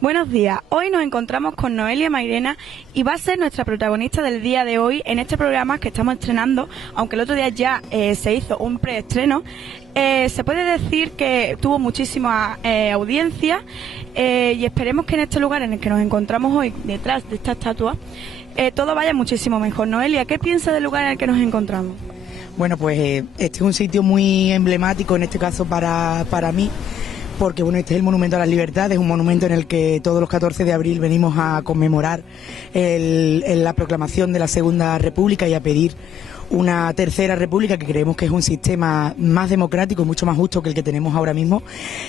Buenos días, hoy nos encontramos con Noelia Mairena y va a ser nuestra protagonista del día de hoy en este programa que estamos estrenando, aunque el otro día ya se hizo un preestreno. Se puede decir que tuvo muchísima audiencia y esperemos que en este lugar en el que nos encontramos hoy, detrás de esta estatua, todo vaya muchísimo mejor. Noelia, ¿qué piensas del lugar en el que nos encontramos? Bueno, pues este es un sitio muy emblemático, en este caso para mí, porque bueno, este es el Monumento a las Libertades, un monumento en el que todos los 14 de abril venimos a conmemorar la proclamación de la Segunda República y a pedir una tercera república, que creemos que es un sistema más democrático y mucho más justo que el que tenemos ahora mismo,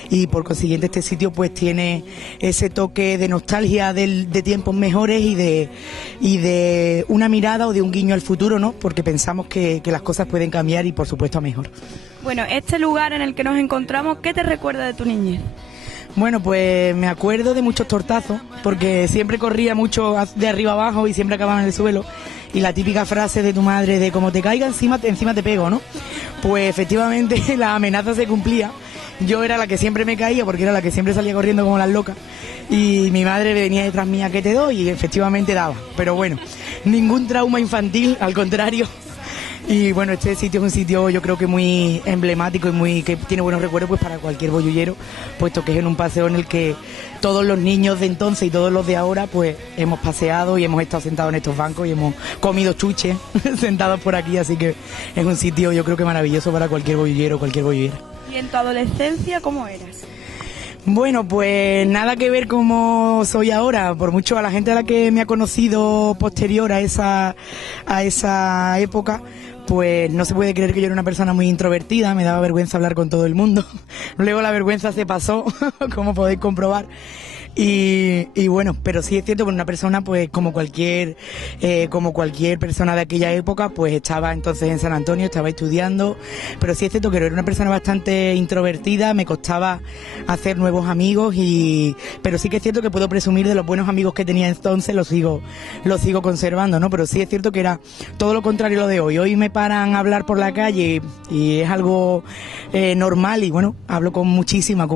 y por consiguiente este sitio pues tiene ese toque de nostalgia de tiempos mejores y de una mirada o de un guiño al futuro, ¿no? Porque pensamos que las cosas pueden cambiar y por supuesto a mejor. Bueno, este lugar en el que nos encontramos, ¿qué te recuerda de tu niñez? Bueno, pues me acuerdo de muchos tortazos, porque siempre corría mucho de arriba abajo y siempre acababa en el suelo. Y la típica frase de tu madre de como te caiga encima te pego, ¿no? Pues efectivamente la amenaza se cumplía. Yo era la que siempre me caía porque era la que siempre salía corriendo como las locas. Y mi madre venía detrás mía, ¿qué te doy? Y efectivamente daba. Pero bueno, ningún trauma infantil, al contrario. Y bueno, este sitio es un sitio yo creo que muy emblemático y que tiene buenos recuerdos pues para cualquier bollullero, puesto que es en un paseo en el que todos los niños de entonces y todos los de ahora pues hemos paseado y hemos estado sentados en estos bancos y hemos comido chuches sentados por aquí, así que es un sitio yo creo que maravilloso para cualquier bollullero, cualquier bollullera. ¿Y en tu adolescencia cómo eras? Bueno, pues nada que ver como soy ahora, por mucho a la gente a la que me ha conocido posterior a esa época, pues no se puede creer que yo era una persona muy introvertida, me daba vergüenza hablar con todo el mundo. Luego la vergüenza se pasó, como podéis comprobar. Y bueno, pero sí es cierto que una persona pues como cualquier persona de aquella época pues estaba entonces en San Antonio, estaba estudiando, pero sí es cierto que era una persona bastante introvertida, me costaba hacer nuevos amigos pero sí que es cierto que puedo presumir de los buenos amigos que tenía entonces, los sigo conservando, ¿no? Pero sí es cierto que era todo lo contrario a lo de hoy. Hoy me paran a hablar por la calle y es algo normal y bueno, hablo con muchísima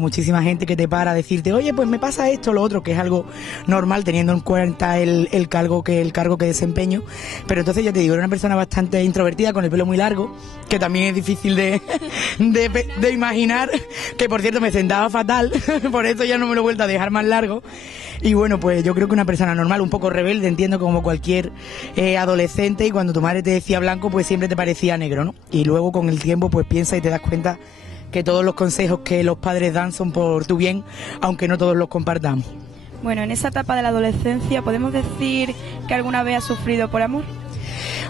gente que te para a decirte, oye, pues me pasa esto, lo otro, que es algo normal teniendo en cuenta el cargo que desempeño. Pero entonces ya te digo, era una persona bastante introvertida, con el pelo muy largo, que también es difícil de imaginar, que por cierto me sentaba fatal, por eso ya no me lo he vuelto a dejar más largo. Y bueno, pues yo creo que una persona normal, un poco rebelde, entiendo, como cualquier adolescente, y cuando tu madre te decía blanco, pues siempre te parecía negro, ¿no? Y luego con el tiempo pues piensas y te das cuenta que todos los consejos que los padres dan son por tu bien, aunque no todos los compartamos. Bueno, en esa etapa de la adolescencia, ¿podemos decir que alguna vez has sufrido por amor?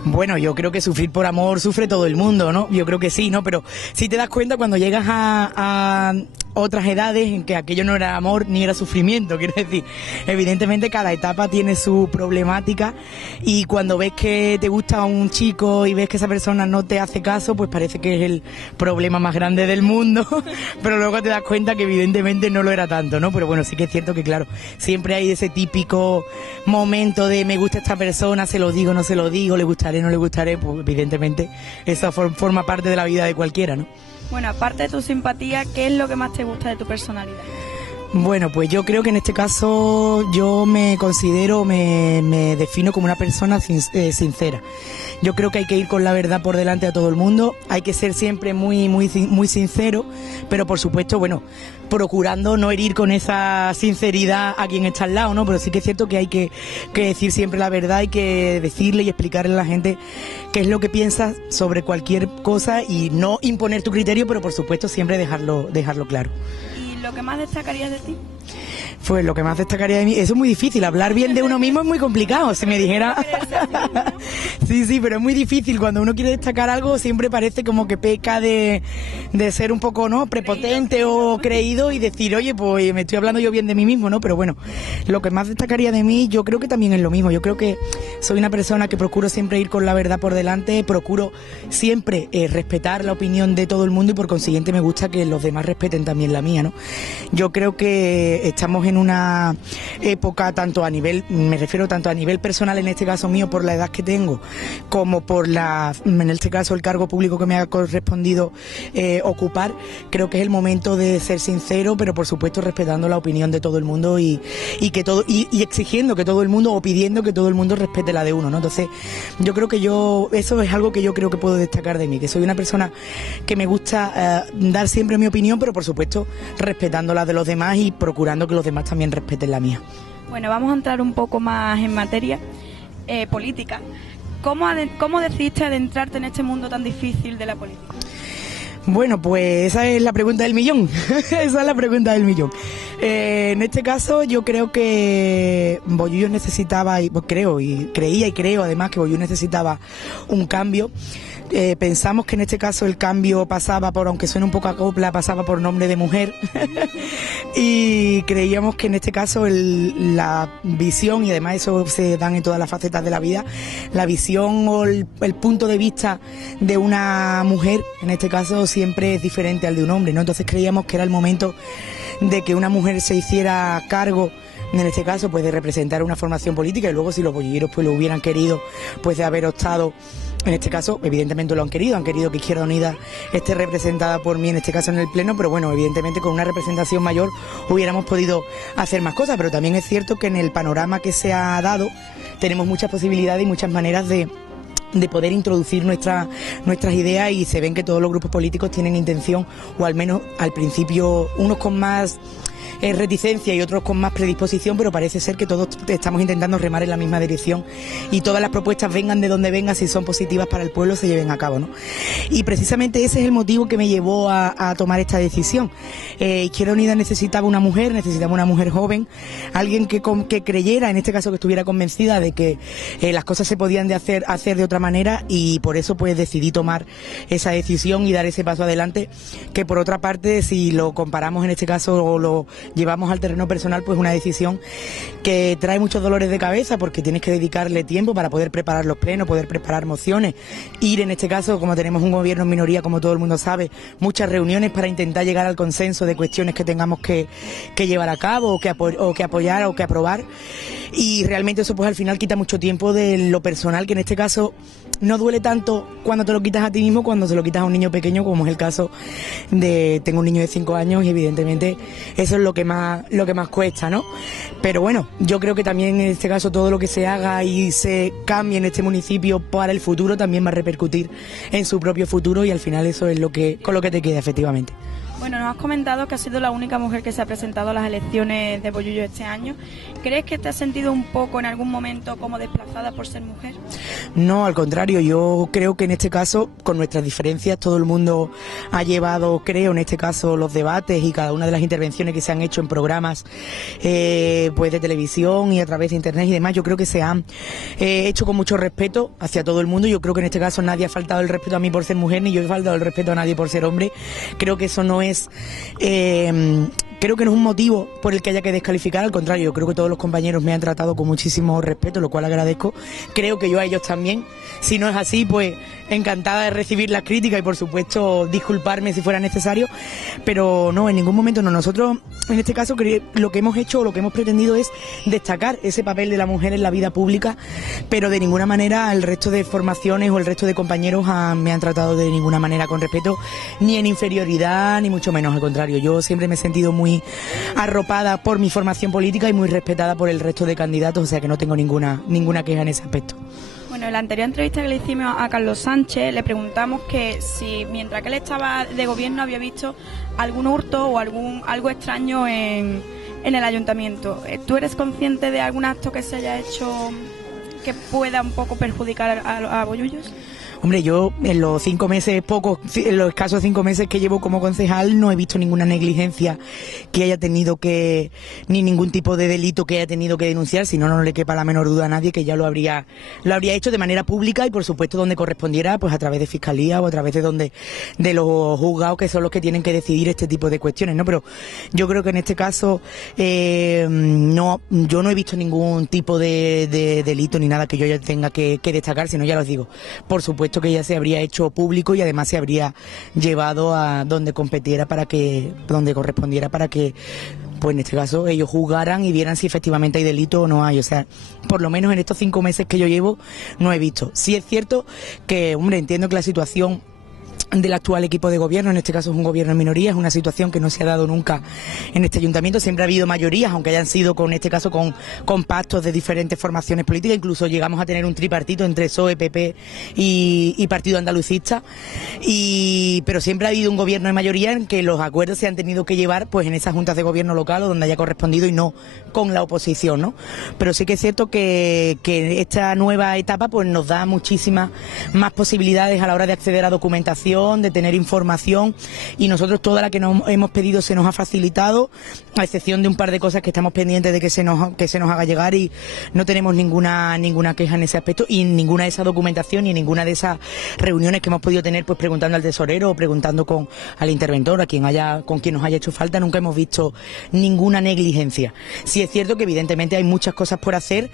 Bueno, yo creo que sufrir por amor sufre todo el mundo, ¿no? Yo creo que sí, ¿no? Pero sí te das cuenta cuando llegas a otras edades en que aquello no era amor ni era sufrimiento, quiero decir, evidentemente cada etapa tiene su problemática y cuando ves que te gusta un chico y ves que esa persona no te hace caso, pues parece que es el problema más grande del mundo, pero luego te das cuenta que evidentemente no lo era tanto, ¿no? Pero bueno, sí que es cierto que claro, siempre hay ese típico momento de me gusta esta persona, se lo digo, no se lo digo, le gustaré, no le gustaré, pues evidentemente eso forma parte de la vida de cualquiera, ¿no? Bueno, aparte de tu simpatía, ¿qué es lo que más te gusta de tu personalidad? Bueno, pues yo creo que en este caso yo me considero, me defino como una persona sincera. Yo creo que hay que ir con la verdad por delante a todo el mundo, hay que ser siempre muy sincero, pero por supuesto, bueno, procurando no herir con esa sinceridad a quien está al lado, ¿no? Pero sí que es cierto que hay que decir siempre la verdad, hay que decirle y explicarle a la gente qué es lo que piensas sobre cualquier cosa y no imponer tu criterio, pero por supuesto siempre dejarlo claro. ¿Lo que más destacarías de ti? Pues lo que más destacaría de mí, eso es muy difícil, hablar bien de uno mismo es muy complicado, si me dijera... Sí, pero es muy difícil, cuando uno quiere destacar algo siempre parece como que peca de ser un poco, ¿no?, prepotente o creído y decir, oye, pues me estoy hablando yo bien de mí mismo, ¿no? Pero bueno, lo que más destacaría de mí yo creo que también es lo mismo, yo creo que soy una persona que procuro siempre ir con la verdad por delante, procuro siempre respetar la opinión de todo el mundo y por consiguiente me gusta que los demás respeten también la mía, ¿no? Yo creo que estamos en una época tanto a nivel, me refiero tanto a nivel personal, en este caso mío por la edad que tengo, como por en este caso el cargo público que me ha correspondido ocupar. Creo que es el momento de ser sincero, pero por supuesto respetando la opinión de todo el mundo y exigiendo que todo el mundo, o pidiendo que todo el mundo respete la de uno, ¿no? Entonces yo creo que eso es algo que yo creo que puedo destacar de mí, que soy una persona que me gusta dar siempre mi opinión, pero por supuesto respetando la de los demás y procurando que los demás también respeten la mía. Bueno, vamos a entrar un poco más en materia política. ¿Cómo decidiste adentrarte en este mundo tan difícil de la política? Bueno, pues esa es la pregunta del millón. Esa es la pregunta del millón. En este caso yo creo que Bollullos necesitaba, creía y creo además que Bollullos necesitaba un cambio. Pensamos que en este caso el cambio pasaba por, aunque suene un poco a copla, pasaba por nombre de mujer. Y creíamos que en este caso la visión, y además eso se dan en todas las facetas de la vida, la visión o el punto de vista de una mujer, en este caso siempre es diferente al de un hombre, ¿no? Entonces creíamos que era el momento de que una mujer se hiciera cargo, en este caso pues de representar una formación política, y luego si los bollilleros pues lo hubieran querido, pues de haber optado. En este caso, evidentemente lo han querido que Izquierda Unida esté representada por mí, en este caso en el Pleno, pero bueno, evidentemente con una representación mayor hubiéramos podido hacer más cosas, pero también es cierto que en el panorama que se ha dado tenemos muchas posibilidades y muchas maneras de poder introducir nuestras ideas, y se ven que todos los grupos políticos tienen intención, o al menos al principio unos con más reticencia y otros con más predisposición, pero parece ser que todos estamos intentando remar en la misma dirección y todas las propuestas, vengan de donde vengan, si son positivas para el pueblo, se lleven a cabo, ¿no? Y precisamente ese es el motivo que me llevó a tomar esta decisión. Izquierda Unida necesitaba una mujer joven, alguien que creyera, en este caso que estuviera convencida de que las cosas se podían hacer de otra manera, y por eso pues decidí tomar esa decisión y dar ese paso adelante, que por otra parte, si lo comparamos en este caso o lo llevamos al terreno personal, pues una decisión que trae muchos dolores de cabeza, porque tienes que dedicarle tiempo para poder preparar los plenos, poder preparar mociones, ir, en este caso, como tenemos un gobierno en minoría, como todo el mundo sabe, muchas reuniones para intentar llegar al consenso de cuestiones que tengamos que llevar a cabo, o que apoyar o que aprobar, y realmente eso pues al final quita mucho tiempo de lo personal, que en este caso no duele tanto cuando te lo quitas a ti mismo, cuando se lo quitas a un niño pequeño, como es el caso tengo un niño de 5 años, y evidentemente eso es lo que más cuesta, ¿no? Pero bueno, yo creo que también en este caso todo lo que se haga y se cambie en este municipio para el futuro también va a repercutir en su propio futuro, y al final eso es con lo que te queda, efectivamente. Bueno, nos has comentado que has sido la única mujer que se ha presentado a las elecciones de Bollullos este año. ¿Crees que te has sentido un poco en algún momento como desplazada por ser mujer? No, al contrario, yo creo que en este caso, con nuestras diferencias, todo el mundo ha llevado, creo, en este caso, los debates y cada una de las intervenciones que se han hecho en programas pues de televisión y a través de internet y demás, yo creo que se han hecho con mucho respeto hacia todo el mundo. Yo creo que en este caso nadie ha faltado el respeto a mí por ser mujer, ni yo he faltado el respeto a nadie por ser hombre. Creo que eso no es creo que no es un motivo por el que haya que descalificar, al contrario, yo creo que todos los compañeros me han tratado con muchísimo respeto, lo cual agradezco. Creo que yo a ellos también. Si no es así, pues encantada de recibir las críticas y por supuesto disculparme si fuera necesario, pero no, en ningún momento no. Nosotros, en este caso, lo que hemos hecho o lo que hemos pretendido es destacar ese papel de la mujer en la vida pública, pero de ninguna manera el resto de formaciones o el resto de compañeros me han tratado de ninguna manera con respeto, ni en inferioridad, ni mucho menos, al contrario. Yo siempre me he sentido muy arropada por mi formación política y muy respetada por el resto de candidatos, o sea que no tengo ninguna queja en ese aspecto. Bueno, en la anterior entrevista que le hicimos a Carlos Sánchez, le preguntamos que si mientras que él estaba de gobierno había visto algún hurto o algo extraño en el ayuntamiento. ¿Tú eres consciente de algún acto que se haya hecho que pueda un poco perjudicar a Bollullos? Hombre, yo en los escasos 5 meses que llevo como concejal no he visto ninguna negligencia que haya tenido ni ningún tipo de delito que haya tenido que denunciar, si no, no le quepa la menor duda a nadie que ya lo habría hecho de manera pública y por supuesto donde correspondiera, pues a través de fiscalía o a través de los juzgados, que son los que tienen que decidir este tipo de cuestiones, ¿no? Pero yo creo que en este caso yo no he visto ningún tipo de delito ni nada que yo ya tenga que destacar, sino ya los digo, por supuesto supuesto que ya se habría hecho público y además se habría llevado a donde competiera donde correspondiera para que, pues en este caso, ellos juzgaran y vieran si efectivamente hay delito o no hay. O sea, por lo menos en estos 5 meses que yo llevo no he visto. Sí es cierto que, hombre, entiendo que la situación del actual equipo de gobierno, en este caso es un gobierno en minoría, es una situación que no se ha dado nunca en este ayuntamiento. Siempre ha habido mayorías, aunque hayan sido en este caso con pactos de diferentes formaciones políticas. Incluso llegamos a tener un tripartito entre PSOE, PP y Partido Andalucista, pero siempre ha habido un gobierno de mayoría en que los acuerdos se han tenido que llevar pues en esas juntas de gobierno local o donde haya correspondido y no con la oposición, ¿no? Pero sí que es cierto que esta nueva etapa pues nos da muchísimas más posibilidades a la hora de acceder a documentación, de tener información, y nosotros toda la que nos hemos pedido se nos ha facilitado, a excepción de un par de cosas que estamos pendientes de que se nos haga llegar, y no tenemos ninguna queja en ese aspecto, y en ninguna de esas documentación y en ninguna de esas reuniones que hemos podido tener pues preguntando al tesorero o preguntando al interventor, con quien nos haya hecho falta, nunca hemos visto ninguna negligencia. Sí es cierto que evidentemente hay muchas cosas por hacer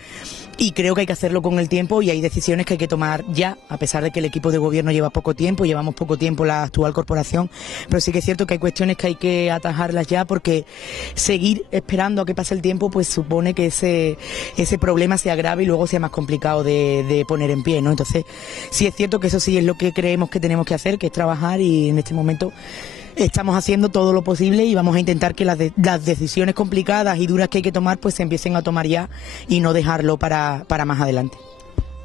y creo que hay que hacerlo con el tiempo, y hay decisiones que hay que tomar ya, a pesar de que el equipo de gobierno lleva poco tiempo, llevamos poco tiempo la actual corporación, pero sí que es cierto que hay cuestiones que hay que atajarlas ya, porque seguir esperando a que pase el tiempo pues supone que ese problema se agrave y luego sea más complicado de poner en pie, ¿no? Entonces sí es cierto que eso sí es lo que creemos que tenemos que hacer, que es trabajar, y en este momento estamos haciendo todo lo posible y vamos a intentar que las decisiones complicadas y duras que hay que tomar pues se empiecen a tomar ya y no dejarlo para más adelante.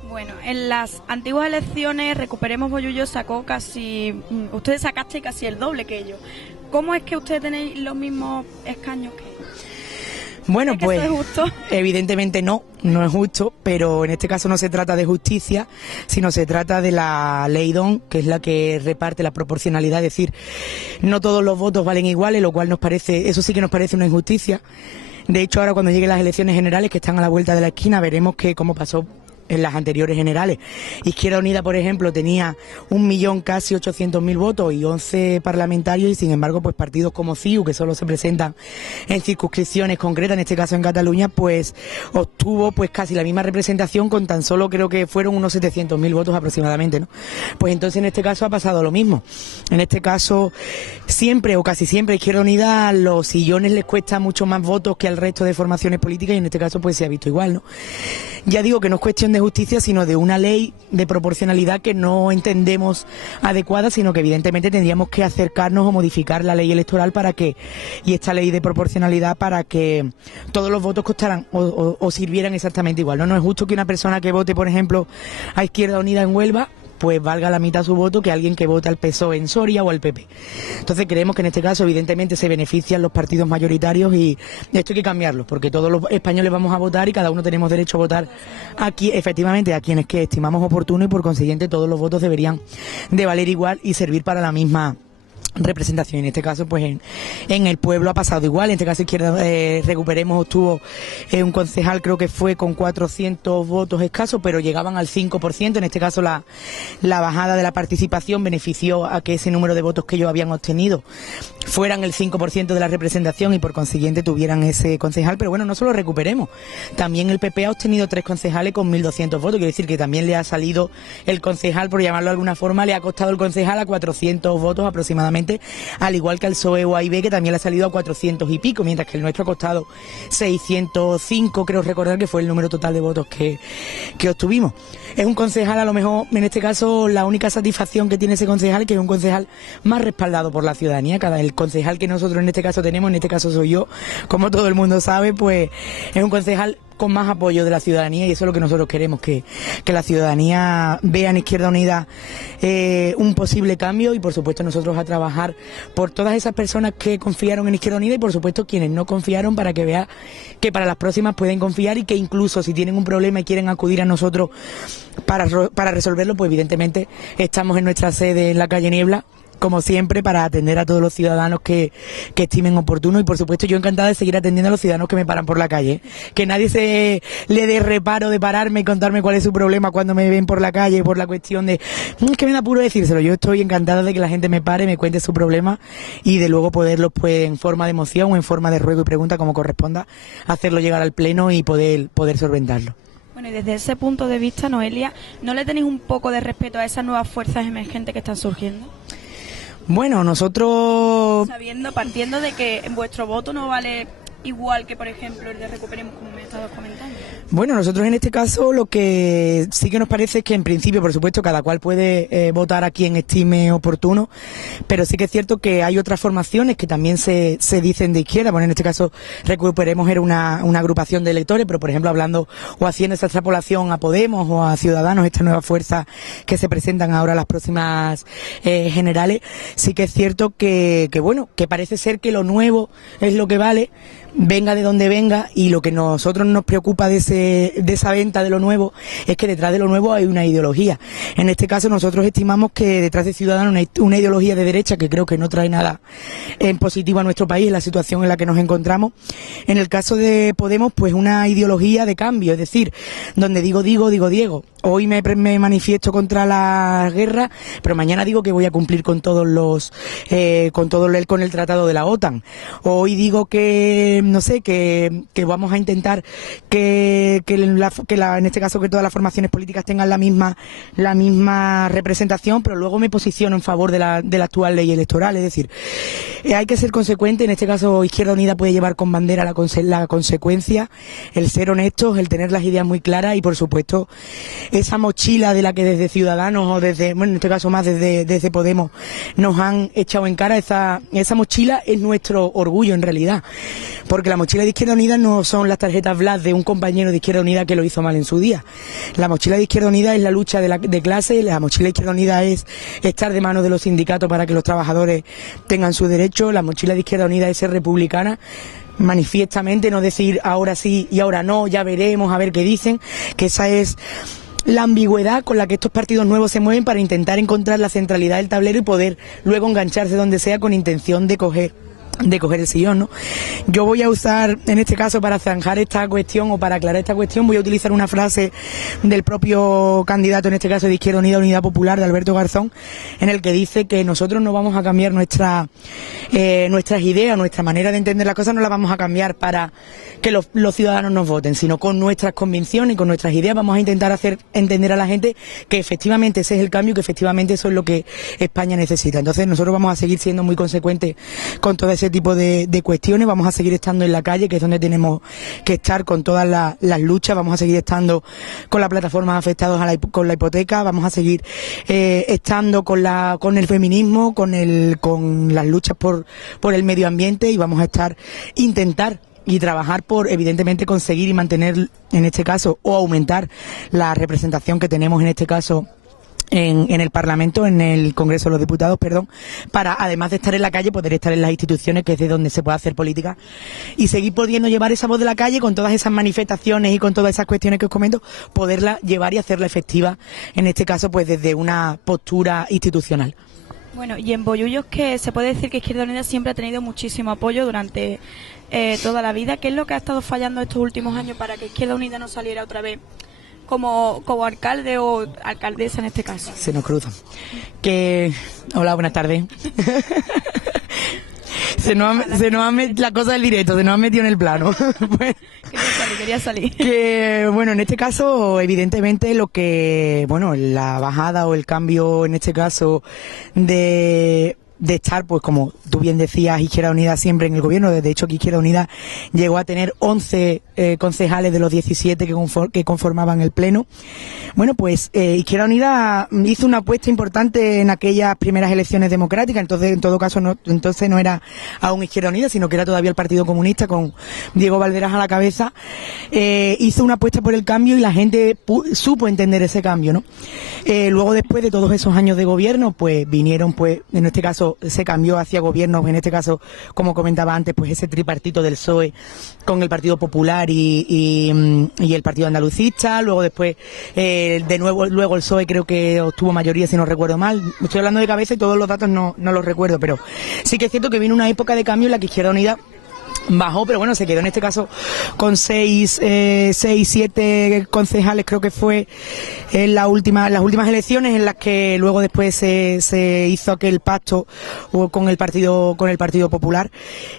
Bueno, en las antiguas elecciones Recuperemos Bollullo sacó ustedes sacaste casi el doble que ellos. ¿Cómo es que ustedes tenéis los mismos escaños que ellos? Bueno, pues ¿eso es justo? Evidentemente no es justo, pero en este caso no se trata de justicia, sino se trata de la ley DON, que es la que reparte la proporcionalidad, es decir, no todos los votos valen iguales, lo cual eso sí que nos parece una injusticia. De hecho, ahora cuando lleguen las elecciones generales, que están a la vuelta de la esquina, veremos que como pasó en las anteriores generales. Izquierda Unida, por ejemplo, tenía 1.800.000 votos y 11 parlamentarios, y sin embargo, pues partidos como CiU, que solo se presentan en circunscripciones concretas, en este caso en Cataluña, pues obtuvo pues casi la misma representación con tan solo, creo que fueron unos 700.000 votos aproximadamente, ¿no? Pues entonces en este caso ha pasado lo mismo. En este caso, siempre o casi siempre a Izquierda Unida los sillones les cuesta mucho más votos que al resto de formaciones políticas, y en este caso pues se ha visto igual, ¿no? Ya digo que no es cuestión de justicia, sino de una ley de proporcionalidad que no entendemos adecuada, sino que evidentemente tendríamos que acercarnos o modificar la ley electoral y esta ley de proporcionalidad para que todos los votos costaran o sirvieran exactamente igual, ¿no? No es justo que una persona que vote, por ejemplo, a Izquierda Unida en Huelva pues valga la mitad su voto que alguien que vota al PSOE en Soria o al PP. Entonces creemos que en este caso evidentemente se benefician los partidos mayoritarios, y esto hay que cambiarlo, porque todos los españoles vamos a votar y cada uno tenemos derecho a votar aquí, efectivamente, a quienes que estimamos oportuno, y por consiguiente todos los votos deberían de valer igual y servir para la misma representación. En este caso pues en el pueblo ha pasado igual. En este caso Recuperemos obtuvo un concejal, creo que fue con 400 votos escasos, pero llegaban al 5%. En este caso la bajada de la participación benefició a que ese número de votos que ellos habían obtenido fueran el 5% de la representación y por consiguiente tuvieran ese concejal. Pero bueno, no solo Recuperemos, también el PP ha obtenido 3 concejales con 1.200 votos. Quiere decir que también le ha salido el concejal, por llamarlo de alguna forma, le ha costado el concejal a 400 votos aproximadamente, al igual que al PSOE o AIB, que también le ha salido a 400 y pico, mientras que el nuestro ha costado 605, creo recordar que fue el número total de votos que obtuvimos. Es un concejal, a lo mejor, en este caso, la única satisfacción que tiene ese concejal es que es un concejal más respaldado por la ciudadanía. El concejal que nosotros en este caso tenemos, en este caso soy yo, como todo el mundo sabe, pues es un concejal con más apoyo de la ciudadanía, y eso es lo que nosotros queremos, que la ciudadanía vea en Izquierda Unida un posible cambio, y por supuesto nosotros a trabajar por todas esas personas que confiaron en Izquierda Unida y por supuesto quienes no confiaron, para que vea que para las próximas pueden confiar, y que incluso si tienen un problema y quieren acudir a nosotros para resolverlo, pues evidentemente estamos en nuestra sede en la calle Niebla, como siempre, para atender a todos los ciudadanos que estimen oportuno, y por supuesto yo encantada de seguir atendiendo a los ciudadanos que me paran por la calle, que nadie se le dé reparo de pararme y contarme cuál es su problema cuando me ven por la calle, por la cuestión de es que me da apuro decírselo. Yo estoy encantada de que la gente me pare, me cuente su problema, y de luego poderlos, pues en forma de moción o en forma de ruego y pregunta, como corresponda, hacerlo llegar al pleno y poder solventarlo. Bueno, y desde ese punto de vista, Noelia, ¿no le tenéis un poco de respeto a esas nuevas fuerzas emergentes que están surgiendo? Bueno, nosotros... Partiendo de que vuestro voto no vale igual que, por ejemplo, el de Recuperemos, como me estabas comentando. Bueno, nosotros en este caso lo que sí que nos parece es que en principio, por supuesto, cada cual puede votar a quien estime oportuno, pero sí que es cierto que hay otras formaciones que también se dicen de izquierda. Bueno, en este caso Recuperemos era una agrupación de electores, pero por ejemplo hablando o haciendo esa extrapolación a Podemos o a Ciudadanos, estas nuevas fuerzas que se presentan ahora a las próximas generales, sí que es cierto que bueno, que parece ser que lo nuevo es lo que vale, venga de donde venga, y lo que nosotros nos preocupa de esa venta de lo nuevo es que detrás de lo nuevo hay una ideología. En este caso nosotros estimamos que detrás de Ciudadanos hay una ideología de derecha que creo que no trae nada en positivo a nuestro país, en la situación en la que nos encontramos. En el caso de Podemos, pues una ideología de cambio, es decir, donde digo Diego. Hoy me manifiesto contra la guerra, pero mañana digo que voy a cumplir con con el tratado de la OTAN. Hoy digo que no sé, que vamos a intentar que en este caso que todas las formaciones políticas tengan la misma representación, pero luego me posiciono en favor de la actual ley electoral. Es decir, hay que ser consecuente. En este caso Izquierda Unida puede llevar con bandera la consecuencia, el ser honestos, el tener las ideas muy claras y, por supuesto, esa mochila de la que desde Ciudadanos o desde, bueno, en este caso más desde Podemos nos han echado en cara, esa mochila es nuestro orgullo en realidad, porque la mochila de Izquierda Unida no son las tarjetas Blas de un compañero de Izquierda Unida que lo hizo mal en su día. La mochila de Izquierda Unida es la lucha de clase, la mochila de Izquierda Unida es estar de mano de los sindicatos para que los trabajadores tengan su derecho, la mochila de Izquierda Unida es ser republicana, manifiestamente, no decir ahora sí y ahora no, ya veremos, a ver qué dicen, que esa es la ambigüedad con la que estos partidos nuevos se mueven para intentar encontrar la centralidad del tablero y poder luego engancharse donde sea con intención de coger el sillón, ¿no? Yo voy a usar, en este caso, para zanjar esta cuestión o para aclarar esta cuestión, voy a utilizar una frase del propio candidato, en este caso de Izquierda Unida, Unidad Popular, de Alberto Garzón, en el que dice que nosotros no vamos a cambiar nuestras ideas, nuestra manera de entender las cosas, no las vamos a cambiar para que los ciudadanos nos voten, sino con nuestras convicciones y con nuestras ideas vamos a intentar hacer entender a la gente que efectivamente ese es el cambio, que efectivamente eso es lo que España necesita. Entonces nosotros vamos a seguir siendo muy consecuentes con todo ese tipo de cuestiones, vamos a seguir estando en la calle, que es donde tenemos que estar con todas las luchas, vamos a seguir estando con la plataforma afectados con la hipoteca, vamos a seguir estando con el feminismo, con las luchas por el medio ambiente, y vamos a intentar y trabajar por, evidentemente, conseguir y mantener, en este caso, o aumentar la representación que tenemos, en este caso, en el Parlamento, en el Congreso de los Diputados, perdón, para, además de estar en la calle, poder estar en las instituciones, que es de donde se puede hacer política, y seguir pudiendo llevar esa voz de la calle con todas esas manifestaciones y con todas esas cuestiones que os comento, poderla llevar y hacerla efectiva, en este caso, pues desde una postura institucional. Bueno, y en Bollullos, que se puede decir que Izquierda Unida siempre ha tenido muchísimo apoyo durante toda la vida. ¿Qué es lo que ha estado fallando estos últimos años para que Izquierda Unida no saliera otra vez como alcalde o alcaldesa en este caso? Se nos cruzan. Hola, buenas tardes. La cosa del directo, se nos ha metido en el plano. Bueno, quería salir. Que, bueno, en este caso, evidentemente, la bajada o el cambio, en este caso, de estar, pues como tú bien decías, Izquierda Unida siempre en el gobierno. De hecho, que Izquierda Unida llegó a tener 11 concejales de los 17 que conformaban el Pleno. Bueno, pues Izquierda Unida hizo una apuesta importante en aquellas primeras elecciones democráticas. Entonces, en todo caso, no era aún Izquierda Unida, sino que era todavía el Partido Comunista con Diego Valderas a la cabeza. Hizo una apuesta por el cambio y la gente supo entender ese cambio, ¿no? Luego, después de todos esos años de gobierno, pues vinieron, pues en este caso se cambió hacia gobiernos, en este caso, como comentaba antes, pues ese tripartito del PSOE con el Partido Popular y el Partido Andalucista. Luego después luego el PSOE creo que obtuvo mayoría, si no recuerdo mal. Estoy hablando de cabeza y todos los datos no los recuerdo, pero sí que es cierto que vino una época de cambio en la que Izquierda Unida bajó, pero bueno, se quedó en este caso con 7 concejales, creo que fue en las últimas elecciones, en las que luego después se hizo aquel pacto con el Partido Popular,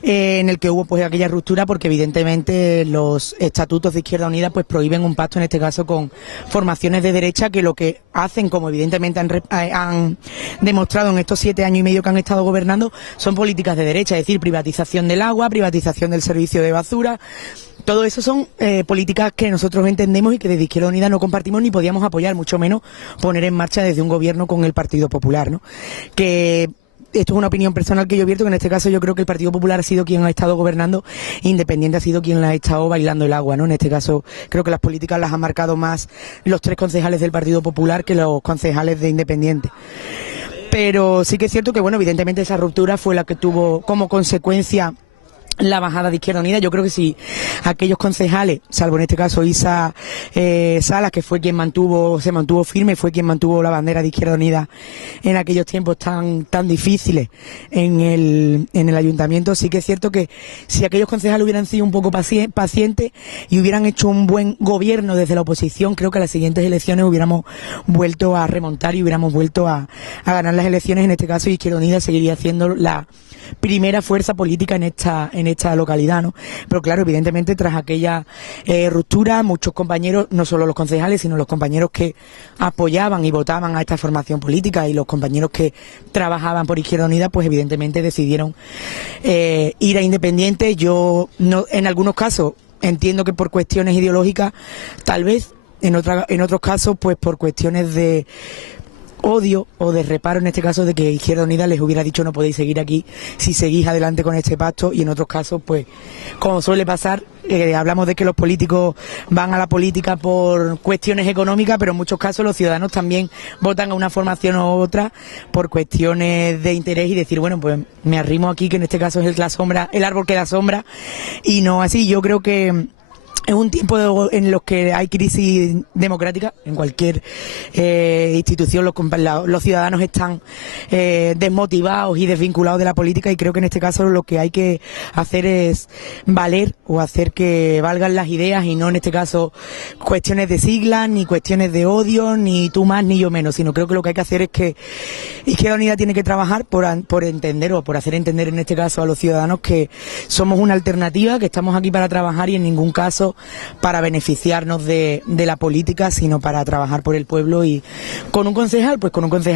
en el que hubo pues aquella ruptura, porque evidentemente los estatutos de Izquierda Unida pues prohíben un pacto, en este caso con formaciones de derecha, que lo que hacen, como evidentemente han demostrado en estos 7 años y medio que han estado gobernando, son políticas de derecha, es decir, privatización del agua, privatización del servicio de basura. Todo eso son políticas que nosotros entendemos y que desde Izquierda Unida no compartimos ni podíamos apoyar, mucho menos poner en marcha desde un gobierno con el Partido Popular, ¿no? Que esto es una opinión personal que yo vierto, que en este caso yo creo que el Partido Popular ha sido quien ha estado gobernando, Independiente ha sido quien la ha estado bailando el agua, ¿no? En este caso creo que las políticas las han marcado más los 3 concejales del Partido Popular que los concejales de Independiente. Pero sí que es cierto que, bueno, evidentemente esa ruptura fue la que tuvo como consecuencia la bajada de Izquierda Unida. Yo creo que si aquellos concejales, salvo en este caso Isa Salas, que fue quien se mantuvo firme, fue quien mantuvo la bandera de Izquierda Unida en aquellos tiempos tan difíciles en el ayuntamiento, sí que es cierto que si aquellos concejales hubieran sido un poco pacientes y hubieran hecho un buen gobierno desde la oposición, creo que a las siguientes elecciones hubiéramos vuelto a remontar y hubiéramos vuelto a ganar las elecciones. En este caso Izquierda Unida seguiría siendo la primera fuerza política en esta localidad, ¿no? Pero claro, evidentemente tras aquella ruptura, muchos compañeros, no solo los concejales, sino los compañeros que apoyaban y votaban a esta formación política y los compañeros que trabajaban por Izquierda Unida, pues evidentemente decidieron ir a Independiente. Yo no, en algunos casos entiendo que por cuestiones ideológicas, tal vez, en otros casos pues por cuestiones de odio o de reparo, en este caso de que Izquierda Unida les hubiera dicho no podéis seguir aquí si seguís adelante con este pacto, y en otros casos pues como suele pasar, hablamos de que los políticos van a la política por cuestiones económicas, pero en muchos casos los ciudadanos también votan a una formación u otra por cuestiones de interés y decir, bueno, pues me arrimo aquí, que en este caso es el árbol que da sombra, y no así. Yo creo que es un tiempo en los que hay crisis democrática en cualquier institución. Los ciudadanos están desmotivados y desvinculados de la política, y creo que en este caso lo que hay que hacer es valer o hacer que valgan las ideas, y no en este caso cuestiones de siglas, ni cuestiones de odio, ni tú más ni yo menos, sino creo que lo que hay que hacer es que Izquierda Unida tiene que trabajar por entender, o por hacer entender en este caso a los ciudadanos, que somos una alternativa, que estamos aquí para trabajar y en ningún caso para beneficiarnos de la política, sino para trabajar por el pueblo. Y con un concejal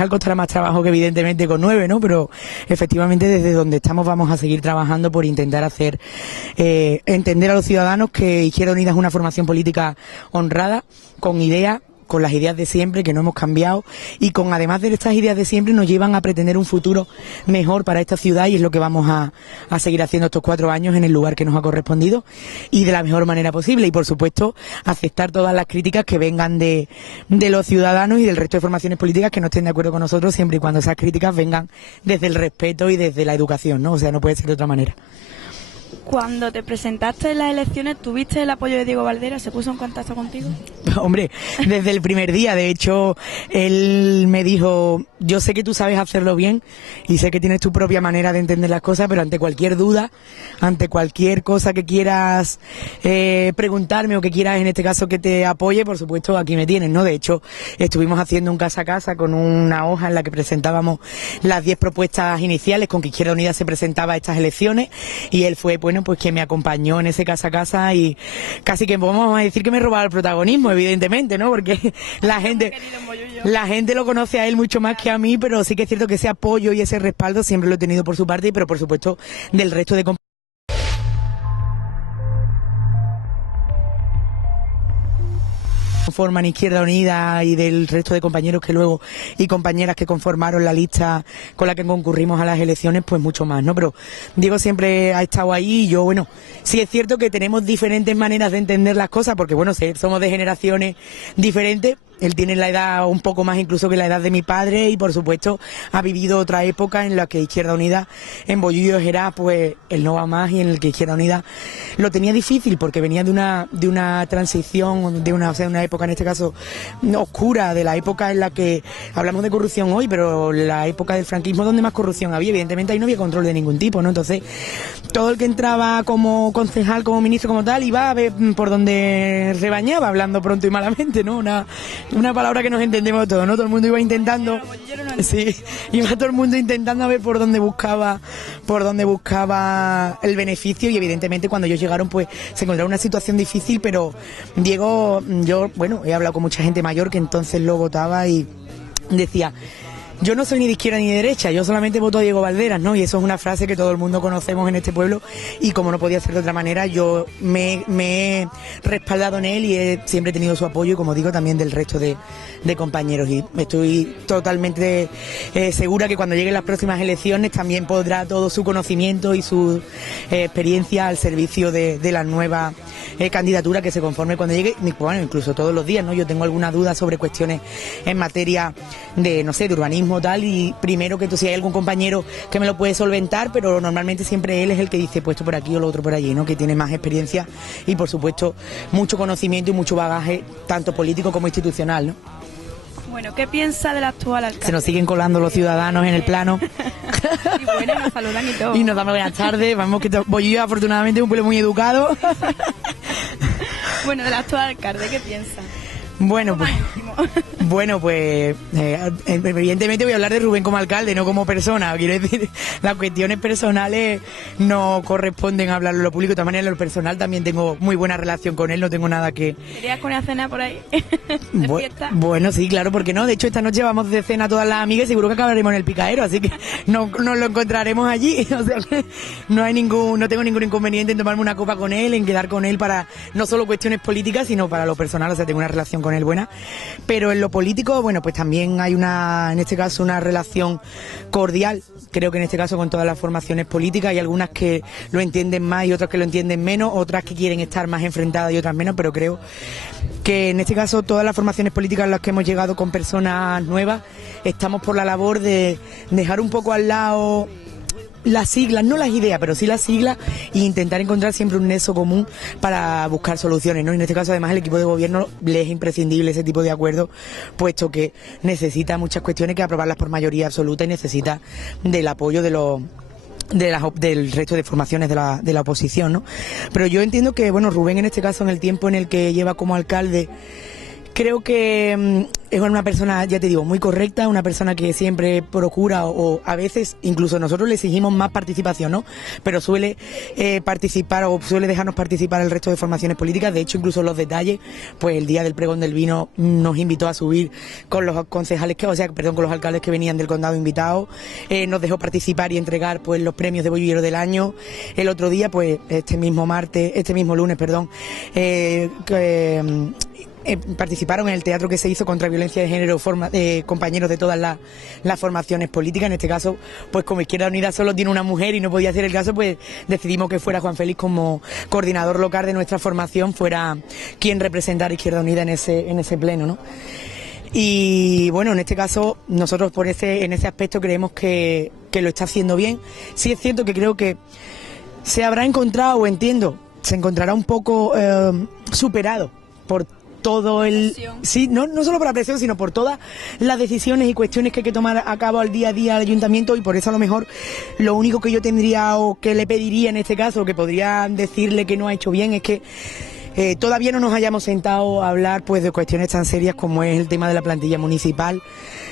costará más trabajo que evidentemente con 9, ¿no? Pero efectivamente desde donde estamos vamos a seguir trabajando por intentar hacer entender a los ciudadanos que Izquierda Unida es una formación política honrada, con ideas, con las ideas de siempre, que no hemos cambiado, y con, además de estas ideas de siempre, nos llevan a pretender un futuro mejor para esta ciudad, y es lo que vamos a seguir haciendo estos 4 años en el lugar que nos ha correspondido y de la mejor manera posible. Y por supuesto aceptar todas las críticas que vengan de los ciudadanos y del resto de formaciones políticas que no estén de acuerdo con nosotros, siempre y cuando esas críticas vengan desde el respeto y desde la educación, ¿no? O sea, no puede ser de otra manera. Cuando te presentaste en las elecciones, ¿tuviste el apoyo de Diego Valdera? ¿Se puso en contacto contigo? Hombre, desde el primer día. De hecho, él me dijo, yo sé que tú sabes hacerlo bien y sé que tienes tu propia manera de entender las cosas, pero ante cualquier duda, ante cualquier cosa que quieras preguntarme, o que quieras en este caso que te apoye, por supuesto aquí me tienes, ¿no? De hecho, estuvimos haciendo un casa a casa con una hoja en la que presentábamos las 10 propuestas iniciales con que Izquierda Unida se presentaba a estas elecciones, y él fue, bueno, pues que me acompañó en ese casa a casa, y casi que vamos a decir que me robaba el protagonismo, evidentemente, ¿no? Porque la gente lo conoce a él mucho más que a mí, pero sí que es cierto que ese apoyo y ese respaldo siempre lo he tenido por su parte, pero por supuesto del resto de compañeros. Forman Izquierda Unida y del resto de compañeros que luego y compañeras que conformaron la lista con la que concurrimos a las elecciones, pues mucho más, ¿no? Pero Diego siempre ha estado ahí, y yo, bueno, sí es cierto que tenemos diferentes maneras de entender las cosas, porque bueno, somos de generaciones diferentes, él tiene la edad un poco más incluso que la edad de mi padre y por supuesto ha vivido otra época en la que Izquierda Unida en Bollullo era pues el no va más, y en el que Izquierda Unida lo tenía difícil porque venía de una transición, o sea, una época en este caso oscura, de la época en la que hablamos de corrupción hoy, pero la época del franquismo donde más corrupción había, evidentemente ahí no había control de ningún tipo, ¿no? Entonces todo el que entraba como concejal, como ministro, como tal, iba a ver por donde rebañaba, hablando pronto y malamente, ¿no? Una palabra que nos entendemos todos, ¿no? Todo el mundo iba intentando, sí, iba todo el mundo intentando a ver por dónde buscaba el beneficio, y evidentemente cuando ellos llegaron pues se encontraron una situación difícil, pero Diego, yo, bueno, he hablado con mucha gente mayor que entonces lo votaba y decía: yo no soy ni de izquierda ni de derecha, yo solamente voto a Diego Valderas, ¿no? Y eso es una frase que todo el mundo conocemos en este pueblo, y como no podía ser de otra manera, yo me he respaldado en él y siempre he tenido su apoyo, y como digo, también del resto de compañeros, y estoy totalmente segura que cuando lleguen las próximas elecciones también pondrá todo su conocimiento y su experiencia al servicio de la nueva candidatura que se conforme cuando llegue, bueno, incluso todos los días, ¿no? Yo tengo alguna duda sobre cuestiones en materia de, no sé, de urbanismo tal, y primero que tú, si hay algún compañero que me lo puede solventar, pero normalmente siempre él es el que dice puesto por aquí o lo otro por allí, ¿no? Que tiene más experiencia y por supuesto mucho conocimiento y mucho bagaje tanto político como institucional, ¿no? Bueno, ¿qué piensa del actual alcalde? Se nos siguen colando los ciudadanos en el plano. Y bueno, nos saludan y todo. Y nos damos buenas tardes. Vamos, que Bollullo afortunadamente es un pueblo muy educado. Bueno, del actual alcalde, ¿qué piensa? Bueno, pues evidentemente voy a hablar de Rubén como alcalde, no como persona. Quiero decir, las cuestiones personales no corresponden a hablarlo en lo público. De todas maneras, en lo personal también tengo muy buena relación con él, no tengo nada que... ¿Irías con una cena por ahí? ¿De fiesta? Bueno, sí, claro, ¿por qué no? De hecho, esta noche vamos de cena todas las amigas y seguro que acabaremos en el Picaero, así que nos lo encontraremos allí. O sea, no tengo ningún inconveniente en tomarme una copa con él, en quedar con él para no solo cuestiones políticas, sino para lo personal. O sea, tengo una relación con él buena. Pero en lo político, bueno, pues también hay en este caso, una relación cordial. Creo que en este caso con todas las formaciones políticas, hay algunas que lo entienden más y otras que lo entienden menos, otras que quieren estar más enfrentadas y otras menos, pero creo que en este caso todas las formaciones políticas a las que hemos llegado con personas nuevas estamos por la labor de dejar un poco al lado las siglas, no las ideas, pero sí las siglas, e intentar encontrar siempre un nexo común para buscar soluciones, ¿no? Y en este caso, además, el equipo de gobierno le es imprescindible ese tipo de acuerdo, puesto que necesita muchas cuestiones que aprobarlas por mayoría absoluta y necesita del apoyo del resto de formaciones de la oposición, ¿no? Pero yo entiendo que, bueno, Rubén en este caso, en el tiempo en el que lleva como alcalde, creo que es una persona, ya te digo, muy correcta, una persona que siempre procura, o a veces incluso nosotros le exigimos más participación, ¿no? Pero suele participar o suele dejarnos participar el resto de formaciones políticas. De hecho, incluso los detalles, pues el día del pregón del vino nos invitó a subir con los concejales con los alcaldes que venían del condado invitados, nos dejó participar y entregar pues los premios de Bollullo del año. El otro día, pues este mismo lunes, participaron en el teatro que se hizo contra violencia de género compañeros de todas las formaciones políticas. En este caso, pues como Izquierda Unida solo tiene una mujer y no podía ser el caso, pues decidimos que fuera Juan Félix, como coordinador local de nuestra formación, fuera quien representara a Izquierda Unida en ese pleno, ¿no? Y bueno, en este caso nosotros en ese aspecto creemos que lo está haciendo bien. Sí es cierto que creo que se habrá encontrado, o entiendo, se encontrará un poco superado por todo sí, no solo por la presión, sino por todas las decisiones y cuestiones que hay que tomar a cabo al día a día al ayuntamiento, y por eso a lo mejor lo único que yo tendría o que le pediría en este caso, o que podría decirle que no ha hecho bien, es que todavía no nos hayamos sentado a hablar pues de cuestiones tan serias como es el tema de la plantilla municipal,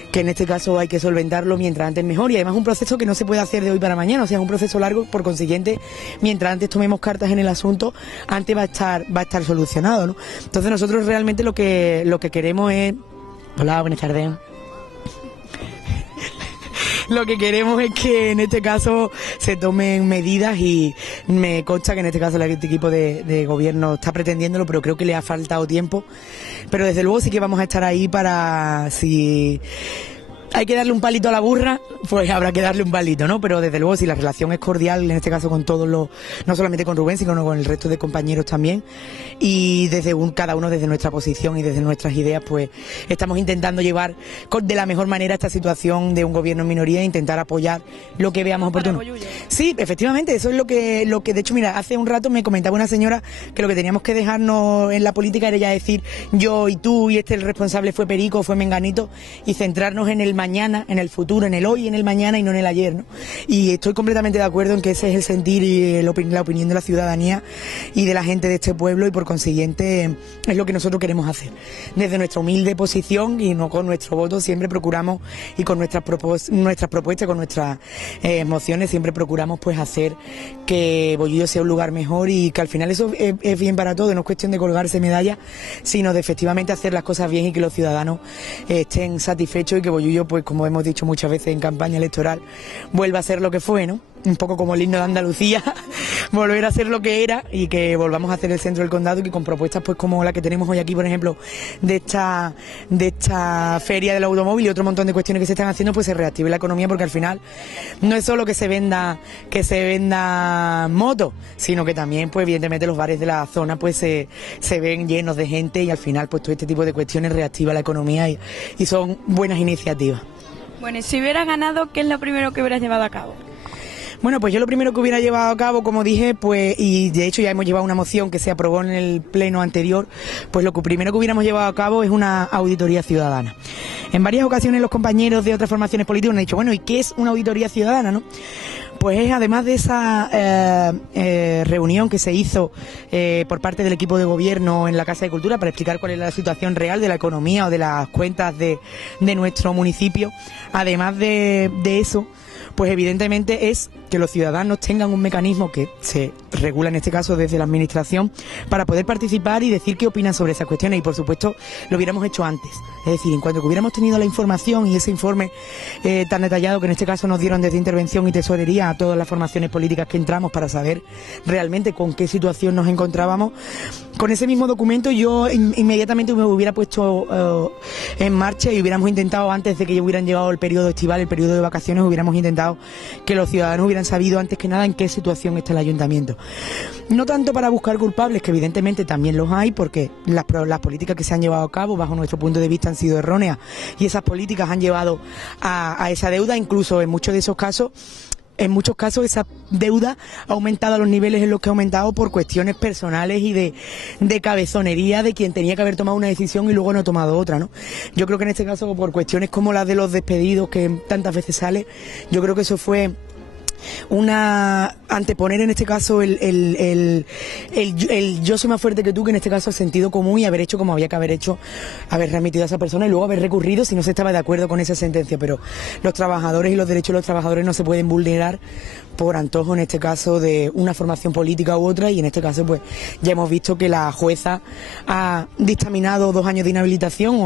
que en este caso hay que solventarlo mientras antes mejor, y además es un proceso que no se puede hacer de hoy para mañana, o sea, es un proceso largo, por consiguiente, mientras antes tomemos cartas en el asunto, antes va a estar solucionado, ¿no? Entonces nosotros realmente lo que queremos es... Hola, buenas tardes. Lo que queremos es que en este caso se tomen medidas, y me consta que en este caso el equipo de gobierno está pretendiéndolo, pero creo que le ha faltado tiempo. Pero desde luego sí que vamos a estar ahí para, si hay que darle un palito a la burra, pues habrá que darle un palito, ¿no? Pero desde luego si la relación es cordial, en este caso con todos los, no solamente con Rubén, sino con el resto de compañeros también, y desde cada uno desde nuestra posición y desde nuestras ideas, pues estamos intentando llevar de la mejor manera esta situación de un gobierno en minoría e intentar apoyar lo que veamos oportuno. Sí, efectivamente, eso es lo que de hecho, mira, hace un rato me comentaba una señora que lo que teníamos que dejarnos en la política era ya decir yo y tú y el responsable fue Perico, fue Menganito, y centrarnos en el mañana, en el futuro, en el hoy y en el mañana y no en el ayer, ¿no? Y estoy completamente de acuerdo en que ese es el sentir y la opinión de la ciudadanía y de la gente de este pueblo, y por consiguiente es lo que nosotros queremos hacer. Desde nuestra humilde posición y no con nuestro voto siempre procuramos, y con nuestras propuestas, con nuestras mociones siempre procuramos pues hacer que Bollullo sea un lugar mejor, y que al final eso es bien para todos, no es cuestión de colgarse medallas, sino de efectivamente hacer las cosas bien y que los ciudadanos estén satisfechos, y que Bollullo, pues como hemos dicho muchas veces en campaña electoral, vuelva a ser lo que fue, ¿no? Un poco como el himno de Andalucía, volver a ser lo que era, y que volvamos a hacer el centro del condado, y que con propuestas pues como la que tenemos hoy aquí, por ejemplo, de esta feria del automóvil y otro montón de cuestiones que se están haciendo, pues se reactive la economía, porque al final no es solo que se venda motos, sino que también pues evidentemente los bares de la zona pues se ven llenos de gente, y al final pues todo este tipo de cuestiones reactiva la economía y son buenas iniciativas. Bueno, y si hubieras ganado, ¿qué es lo primero que hubieras llevado a cabo? Bueno, pues yo lo primero que hubiera llevado a cabo, como dije, pues, y de hecho ya hemos llevado una moción que se aprobó en el pleno anterior, pues lo que primero que hubiéramos llevado a cabo es una auditoría ciudadana. En varias ocasiones los compañeros de otras formaciones políticas han dicho, bueno, ¿y qué es una auditoría ciudadana, no? Pues es, además de esa reunión que se hizo por parte del equipo de gobierno en la Casa de Cultura para explicar cuál es la situación real de la economía o de las cuentas de nuestro municipio, además de eso, pues evidentemente es que los ciudadanos tengan un mecanismo que se regula en este caso desde la administración para poder participar y decir qué opinan sobre esas cuestiones, y por supuesto lo hubiéramos hecho antes, es decir, en cuanto que hubiéramos tenido la información y ese informe tan detallado que en este caso nos dieron desde Intervención y Tesorería a todas las formaciones políticas que entramos para saber realmente con qué situación nos encontrábamos, con ese mismo documento yo inmediatamente me hubiera puesto en marcha y hubiéramos intentado, antes de que hubieran llegado el periodo estival, el periodo de vacaciones, hubiéramos intentado que los ciudadanos hubieran sabido antes que nada en qué situación está el ayuntamiento. No tanto para buscar culpables, que evidentemente también los hay, porque las políticas que se han llevado a cabo bajo nuestro punto de vista han sido erróneas, y esas políticas han llevado a esa deuda, incluso en muchos de esos casos. En muchos casos esa deuda ha aumentado a los niveles en los que ha aumentado por cuestiones personales y de cabezonería de quien tenía que haber tomado una decisión y luego no ha tomado otra, ¿no? Yo creo que en este caso, por cuestiones como las de los despedidos que tantas veces sale, yo creo que eso fue anteponer en este caso el yo soy más fuerte que tú, que en este caso el sentido común, y haber hecho como había que haber hecho, haber remitido a esa persona y luego haber recurrido si no se estaba de acuerdo con esa sentencia. Pero los trabajadores y los derechos de los trabajadores no se pueden vulnerar por antojo, en este caso de una formación política u otra, y en este caso pues ya hemos visto que la jueza ha dictaminado 2 años de inhabilitación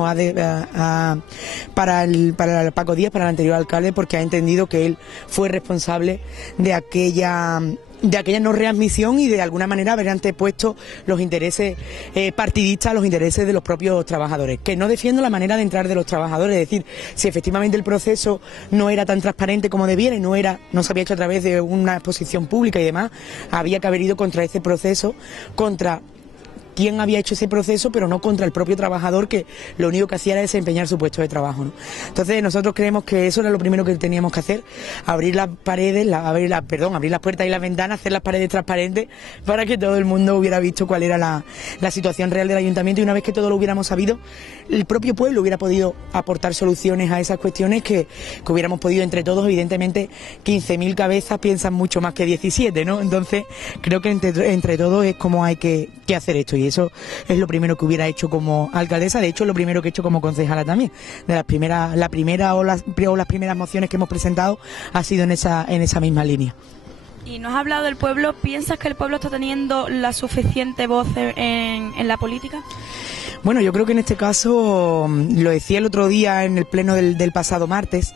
para el Paco Díaz, para el anterior alcalde, porque ha entendido que él fue responsable de aquella no readmisión y de alguna manera haber antepuesto los intereses partidistas a los intereses de los propios trabajadores. Que no defiendo la manera de entrar de los trabajadores, es decir, si efectivamente el proceso no era tan transparente como debiera y no se había hecho a través de una exposición pública y demás, había que haber ido contra ese proceso, contra quién había hecho ese proceso, pero no contra el propio trabajador, que lo único que hacía era desempeñar su puesto de trabajo, ¿no? Entonces nosotros creemos que eso era lo primero que teníamos que hacer, abrir las paredes, abrir las puertas y las ventanas, hacer las paredes transparentes para que todo el mundo hubiera visto cuál era la situación real del ayuntamiento, y una vez que todo lo hubiéramos sabido, el propio pueblo hubiera podido aportar soluciones a esas cuestiones que hubiéramos podido entre todos. Evidentemente 15.000 cabezas piensan mucho más que 17, ¿no? Entonces creo que entre todos es como hay que hacer esto, y eso es lo primero que hubiera hecho como alcaldesa. De hecho es lo primero que he hecho como concejala también. De las primeras mociones que hemos presentado ha sido en esa misma línea. Y nos has hablado del pueblo. ¿Piensas que el pueblo está teniendo la suficiente voz en la política? Bueno, yo creo que en este caso, lo decía el otro día en el pleno del pasado martes,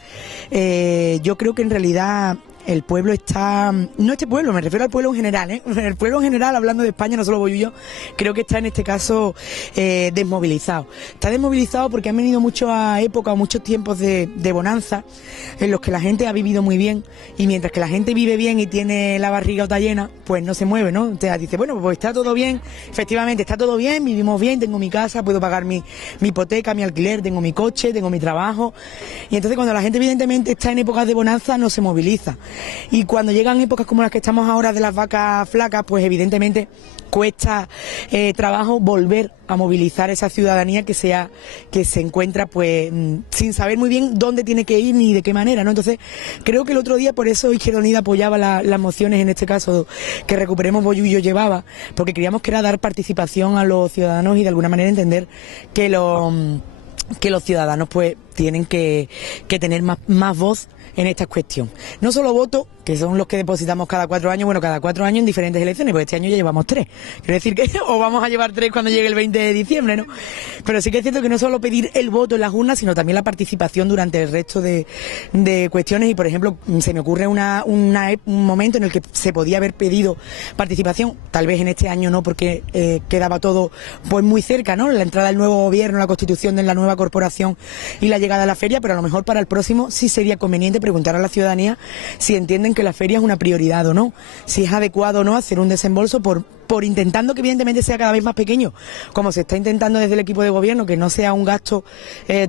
yo creo que en realidad el pueblo está, no este pueblo, me refiero al pueblo en general, el pueblo en general, hablando de España, no solo Bollullo, creo que está en este caso desmovilizado. Está desmovilizado porque han venido muchas épocas, muchos tiempos de bonanza, en los que la gente ha vivido muy bien, y mientras que la gente vive bien y tiene la barriga otra llena, pues no se mueve, ¿no? Entonces dice, bueno, pues está todo bien, efectivamente está todo bien, vivimos bien, tengo mi casa, puedo pagar mi hipoteca, mi alquiler, tengo mi coche, tengo mi trabajo, y entonces cuando la gente evidentemente está en épocas de bonanza no se moviliza, y cuando llegan épocas como las que estamos ahora de las vacas flacas, pues evidentemente cuesta trabajo volver a movilizar esa ciudadanía que se encuentra pues sin saber muy bien dónde tiene que ir ni de qué manera, ¿no? Entonces creo que el otro día por eso Izquierda Unida apoyaba las mociones, en este caso que Recuperemos Bollullo llevaba, porque creíamos que era dar participación a los ciudadanos y de alguna manera entender que los ciudadanos pues tienen que tener más voz en esta cuestión. No solo votos, que son los que depositamos cada 4 años, bueno, cada 4 años en diferentes elecciones, porque este año ya llevamos 3. Quiero decir que, o vamos a llevar 3 cuando llegue el 20 de diciembre, ¿no? Pero sí que es cierto que no solo pedir el voto en las urnas, sino también la participación durante el resto de cuestiones, y por ejemplo, se me ocurre un momento en el que se podía haber pedido participación, tal vez en este año no, porque quedaba todo pues muy cerca, ¿no? La entrada del nuevo gobierno, la constitución de la nueva corporación y la llegada a la feria, pero a lo mejor para el próximo sí sería conveniente preguntar a la ciudadanía si entienden que la feria es una prioridad o no, si es adecuado o no hacer un desembolso por intentando que evidentemente sea cada vez más pequeño, como se está intentando desde el equipo de gobierno, que no sea un gasto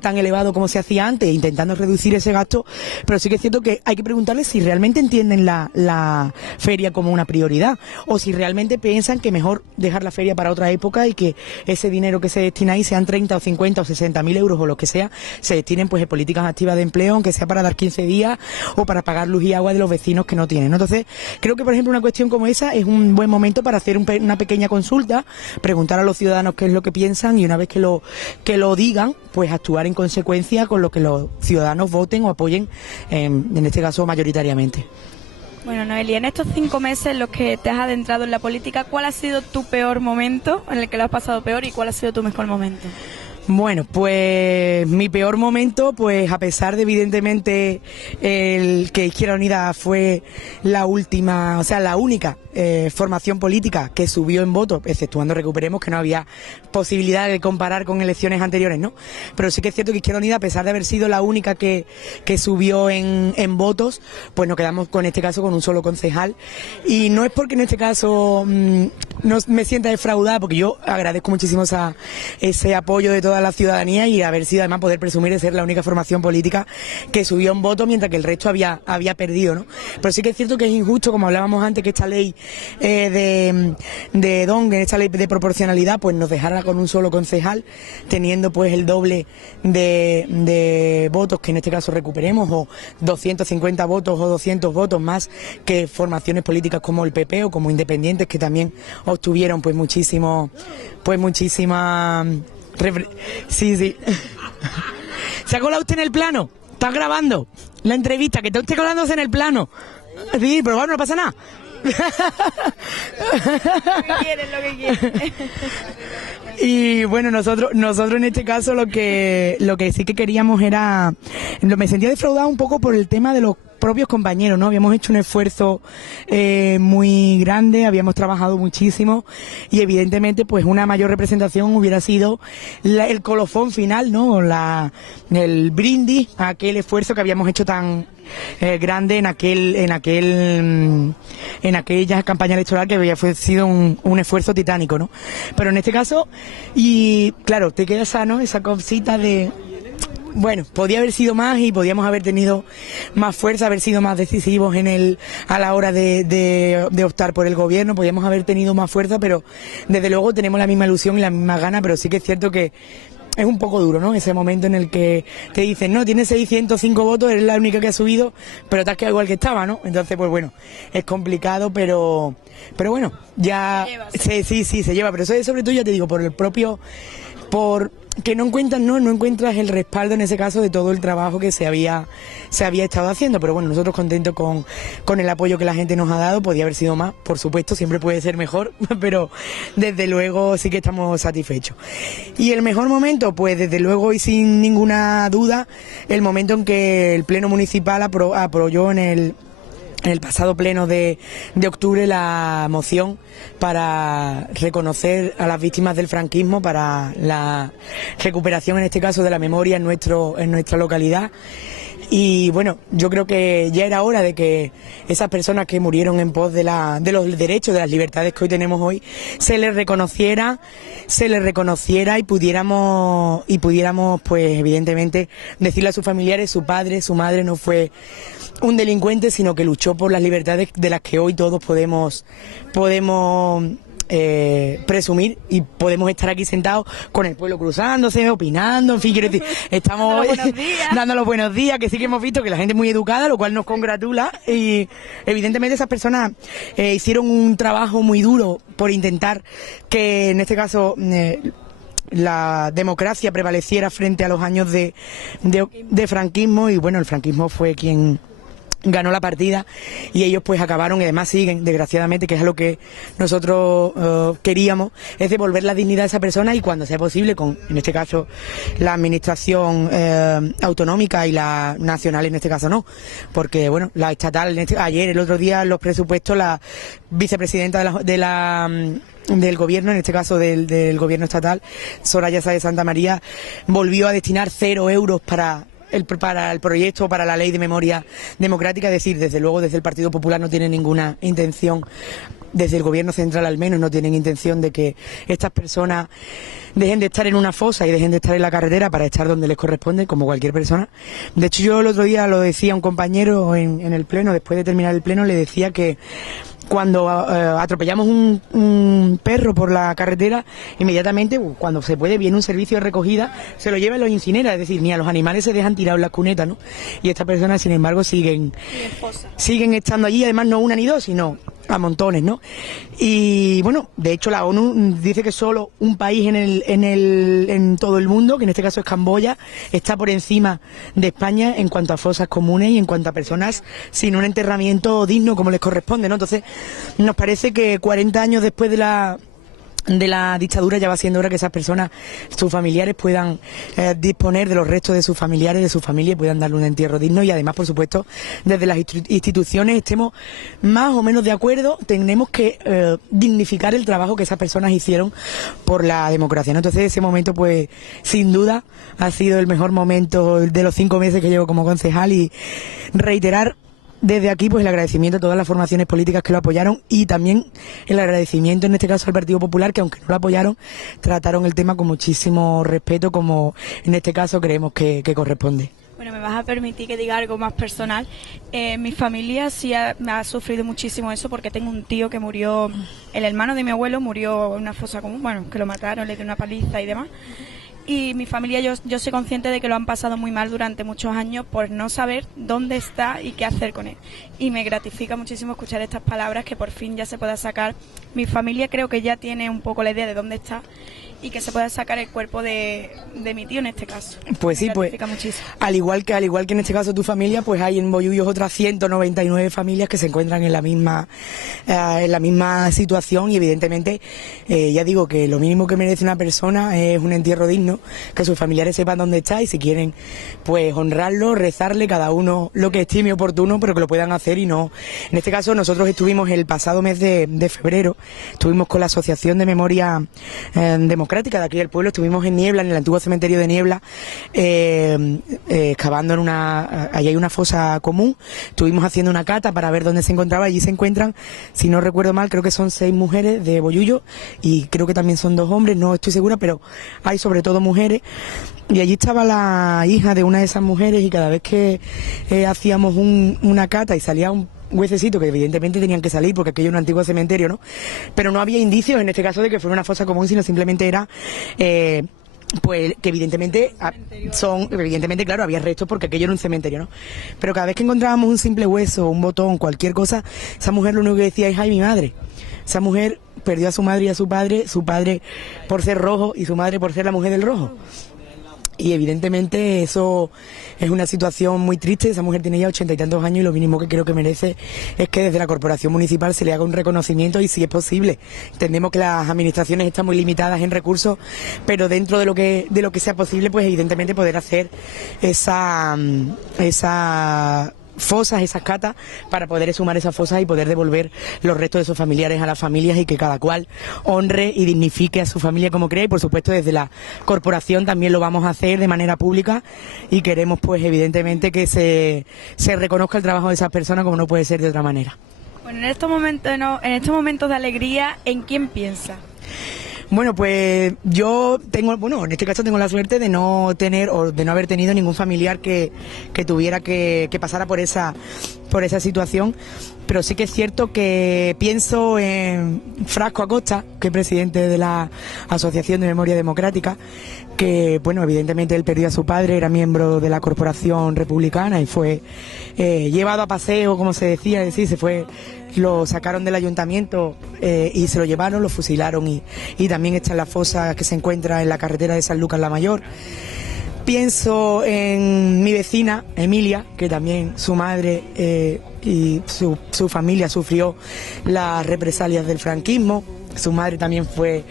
tan elevado como se hacía antes, intentando reducir ese gasto, pero sí que es cierto que hay que preguntarles si realmente entienden la feria como una prioridad, o si realmente piensan que mejor dejar la feria para otra época y que ese dinero que se destina ahí, sean 30 o 50 o 60.000 euros o lo que sea, se destinen pues en políticas activas de empleo, aunque sea para dar 15 días o para pagar luz y agua de los vecinos que no tienen, ¿no? Entonces creo que por ejemplo una cuestión como esa es un buen momento para hacer una pequeña consulta, preguntar a los ciudadanos qué es lo que piensan, y una vez que lo digan, pues actuar en consecuencia con lo que los ciudadanos voten o apoyen, en este caso mayoritariamente. Bueno, Noelia, en estos 5 meses en los que te has adentrado en la política, ¿cuál ha sido tu peor momento, en el que lo has pasado peor, y cuál ha sido tu mejor momento? Bueno, pues mi peor momento, pues a pesar de evidentemente el que Izquierda Unida fue la última, o sea, la única formación política que subió en votos, exceptuando Recuperemos, que no había posibilidad de comparar con elecciones anteriores, ¿no? Pero sí que es cierto que Izquierda Unida, a pesar de haber sido la única que subió en votos, pues nos quedamos con este caso con un solo concejal, y no es porque en este caso no me sienta defraudada, porque yo agradezco muchísimo ese apoyo de toda la ciudadanía, y haber sido además poder presumir de ser la única formación política que subió en votos mientras que el resto había perdido, ¿no? Pero sí que es cierto que es injusto, como hablábamos antes, que esta ley de Dongue, esta ley de proporcionalidad, pues nos dejara con un solo concejal, teniendo pues el doble de votos que en este caso Recuperemos, o 250 votos o 200 votos más que formaciones políticas como el PP o como Independientes, que también obtuvieron pues muchísima sí. ¿Se ha colado usted en el plano? ¿Estás grabando la entrevista? Que está usted colándose en el plano. Sí, pero bueno, no pasa nada. Lo que quieren. Y bueno, nosotros en este caso lo que sí que queríamos era, me sentía defraudado un poco por el tema de los propios compañeros, ¿no? Habíamos hecho un esfuerzo muy grande, habíamos trabajado muchísimo, y evidentemente pues una mayor representación hubiera sido el colofón final, ¿no? El brindis a aquel esfuerzo que habíamos hecho tan grande en aquella campaña electoral, que había sido un esfuerzo titánico, ¿no? Pero en este caso, y claro, te queda esa cosita de, bueno, podía haber sido más, y podíamos haber tenido más fuerza, haber sido más decisivos a la hora de optar por el gobierno, podíamos haber tenido más fuerza, pero desde luego tenemos la misma ilusión y la misma gana. Pero sí que es cierto que es un poco duro, ¿no? Ese momento en el que te dicen, no, tienes 605 votos, eres la única que ha subido, pero te has quedado igual que estaba, ¿no? Entonces, pues bueno, es complicado, pero bueno, ya sí, se lleva, pero eso es sobre todo, ya te digo, por que no encuentras el respaldo en ese caso de todo el trabajo que se había estado haciendo. Pero bueno, nosotros contentos con el apoyo que la gente nos ha dado. Podía haber sido más, por supuesto, siempre puede ser mejor, pero desde luego sí que estamos satisfechos. Y el mejor momento, pues desde luego y sin ninguna duda, el momento en que el Pleno Municipal apoyó en en el pasado pleno de octubre la moción para reconocer a las víctimas del franquismo, para la recuperación en este caso de la memoria en nuestra localidad. Y bueno, yo creo que ya era hora de que esas personas que murieron en pos de los derechos, de las libertades que hoy tenemos hoy, se les reconociera y pudiéramos pues evidentemente decirle a sus familiares: su padre, su madre no fue un delincuente, sino que luchó por las libertades de las que hoy todos podemos presumir, y podemos estar aquí sentados con el pueblo cruzándose, opinando, en fin, quiero decir, estamos dando los buenos días, que sí que hemos visto que la gente es muy educada, lo cual nos congratula, y evidentemente esas personas hicieron un trabajo muy duro por intentar que en este caso la democracia prevaleciera frente a los años de franquismo, y bueno, el franquismo fue quien ganó la partida, y ellos pues acabaron, y además siguen, desgraciadamente, que es lo que nosotros queríamos, es devolver la dignidad a esa persona, y cuando sea posible, con en este caso la administración autonómica y la nacional, en este caso no, porque bueno, la estatal, ayer, el otro día, los presupuestos, la vicepresidenta del gobierno, en este caso del gobierno estatal, Soraya Sáez de Santa María, volvió a destinar 0 euros para el proyecto, para la ley de memoria democrática. Es decir, desde luego desde el Partido Popular no tiene ninguna intención, desde el gobierno central al menos no tienen intención de que estas personas dejen de estar en una fosa y dejen de estar en la carretera para estar donde les corresponde, como cualquier persona. De hecho, yo el otro día lo decía a un compañero en el pleno, después de terminar el pleno, le decía que cuando atropellamos un perro por la carretera, inmediatamente, cuando se puede, viene un servicio de recogida, se lo lleva y lo incinera. Es decir, ni a los animales se dejan tirados en las cunetas, ¿no? Y estas personas, sin embargo, siguen estando allí, además no una ni dos, sino a montones, ¿no? Y bueno, de hecho la ONU dice que solo un país en todo el mundo, que en este caso es Camboya, está por encima de España en cuanto a fosas comunes y en cuanto a personas sin un enterramiento digno como les corresponde, ¿no? Entonces, nos parece que 40 años después de la dictadura ya va siendo hora que esas personas, sus familiares, puedan disponer de los restos de sus familiares, de su familia, y puedan darle un entierro digno. Y además, por supuesto, desde las instituciones estemos más o menos de acuerdo, tenemos que dignificar el trabajo que esas personas hicieron por la democracia, ¿no? Entonces, ese momento, pues, sin duda, ha sido el mejor momento de los 5 meses que llevo como concejal, y reiterar desde aquí pues el agradecimiento a todas las formaciones políticas que lo apoyaron, y también el agradecimiento en este caso al Partido Popular, que aunque no lo apoyaron, trataron el tema con muchísimo respeto, como en este caso creemos que corresponde. Bueno, me vas a permitir que diga algo más personal. Mi familia sí me ha sufrido muchísimo eso, porque tengo un tío que murió, el hermano de mi abuelo murió en una fosa común, bueno, que lo mataron, le dio una paliza y demás. Y mi familia, yo soy consciente de que lo han pasado muy mal durante muchos años por no saber dónde está y qué hacer con él. Y me gratifica muchísimo escuchar estas palabras, que por fin ya se pueda sacar. Mi familia creo que ya tiene un poco la idea de dónde está, y que se pueda sacar el cuerpo de mi tío en este caso. Pues sí, pues muchísimo. al igual que en este caso tu familia, pues hay en Bollullos otras 199 familias que se encuentran en la misma situación, y evidentemente ya digo que lo mínimo que merece una persona es un entierro digno, que sus familiares sepan dónde está, y si quieren pues honrarlo, rezarle, cada uno lo que estime oportuno, pero que lo puedan hacer. Y no, en este caso nosotros estuvimos el pasado mes de febrero, estuvimos con la Asociación de Memoria Democrática de aquí del pueblo, estuvimos en Niebla, en el antiguo cementerio de Niebla, excavando allí hay una fosa común, estuvimos haciendo una cata para ver dónde se encontraba. Allí se encuentran, si no recuerdo mal, creo que son 6 mujeres de Bollullo, y creo que también son 2 hombres, no estoy segura, pero hay sobre todo mujeres. Y allí estaba la hija de una de esas mujeres, y cada vez que hacíamos una cata y salía un huesecito, que evidentemente tenían que salir porque aquello es un antiguo cementerio, ¿no? Pero no había indicios en este caso de que fuera una fosa común, sino simplemente era pues que evidentemente claro, había restos porque aquello era un cementerio, ¿no? Pero cada vez que encontrábamos un simple hueso, un botón, cualquier cosa, esa mujer lo único que decía es: ay, mi madre. Esa mujer perdió a su madre y a su padre por ser rojo y su madre por ser la mujer del rojo. Y evidentemente eso es una situación muy triste. Esa mujer tiene ya 80 y tantos años, y lo mínimo que creo que merece es que desde la corporación municipal se le haga un reconocimiento, y si es posible. Entendemos que las administraciones están muy limitadas en recursos, pero dentro de lo que sea posible, pues evidentemente poder hacer esa fosas, esas catas, para poder exhumar esas fosas y poder devolver los restos de sus familiares a las familias y que cada cual honre y dignifique a su familia como crea. Y por supuesto desde la corporación también lo vamos a hacer de manera pública y queremos pues evidentemente que se reconozca el trabajo de esas personas como no puede ser de otra manera. Bueno, en estos momentos de alegría, ¿en quién piensa? Bueno, pues yo en este caso tengo la suerte de no tener o de no haber tenido ningún familiar que tuviera que pasara por esa situación, pero sí que es cierto que pienso en Frasco Acosta, que es presidente de la Asociación de Memoria Democrática, que bueno, evidentemente él perdió a su padre, era miembro de la Corporación Republicana y fue llevado a paseo, como se decía, es decir, lo sacaron del ayuntamiento y se lo llevaron, lo fusilaron y también está en la fosa que se encuentra en la carretera de San Lucas la Mayor. Pienso en mi vecina, Emilia, que también su madre y su familia sufrió las represalias del franquismo. Su madre también fue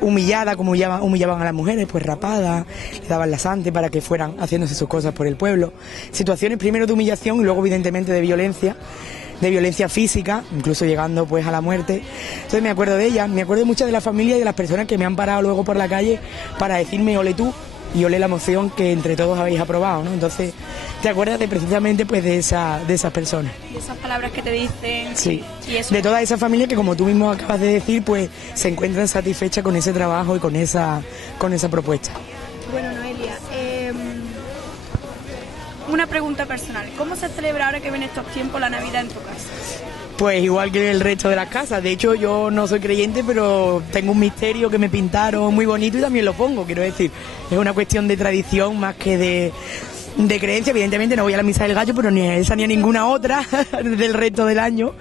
humillada, como humillaban a las mujeres, pues rapada, le daban lasante para que fueran haciéndose sus cosas por el pueblo. Situaciones primero de humillación y luego evidentemente de violencia física, incluso llegando pues a la muerte. Entonces me acuerdo de ella, me acuerdo de muchas de la familia y de las personas que me han parado luego por la calle para decirme ole tú y ole la moción que entre todos habéis aprobado, ¿no? Entonces te acuerdas precisamente pues de esas personas. Y esas palabras que te dicen. Sí, y eso... de toda esa familia que como tú mismo acabas de decir, pues se encuentran satisfechas con ese trabajo y con esa propuesta. Bueno, Noelia, una pregunta personal. ¿Cómo se celebra ahora que viene estos tiempos la Navidad en tu casa? Pues igual que el resto de las casas. De hecho, yo no soy creyente, pero tengo un misterio que me pintaron muy bonito y también lo pongo. Quiero decir, es una cuestión de tradición más que de creencia. Evidentemente no voy a la misa del gallo, pero ni a esa ni a ninguna otra del resto del año.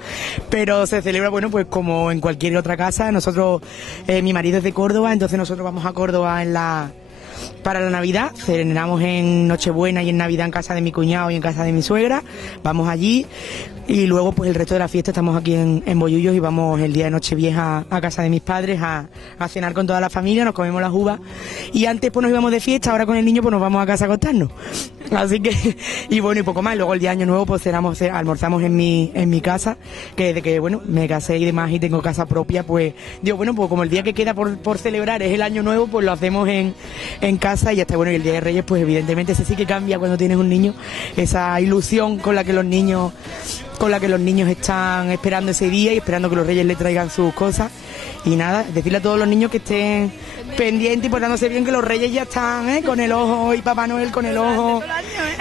Pero se celebra, bueno, pues como en cualquier otra casa. Nosotros, mi marido es de Córdoba, entonces nosotros vamos a Córdoba para la Navidad, cenamos en Nochebuena y en Navidad en casa de mi cuñado y en casa de mi suegra, vamos allí y luego pues el resto de la fiesta estamos aquí en Bollullos y vamos el día de Nochevieja a casa de mis padres a cenar con toda la familia, nos comemos las uvas y antes pues nos íbamos de fiesta, ahora con el niño pues nos vamos a casa a acostarnos. Así que, y bueno, y poco más, luego el día de Año Nuevo pues almorzamos en mi casa, que desde que bueno, me casé y demás y tengo casa propia, pues digo, bueno, pues como el día que queda por celebrar es el Año Nuevo, pues lo hacemos en casa y ya está. Bueno, y el Día de Reyes pues evidentemente ese sí que cambia cuando tienes un niño, esa ilusión con la que los niños están esperando ese día y esperando que los Reyes le traigan sus cosas. Y nada, decirle a todos los niños que estén pendientes y portándose bien, que los Reyes ya están con el ojo y Papá Noel con el ojo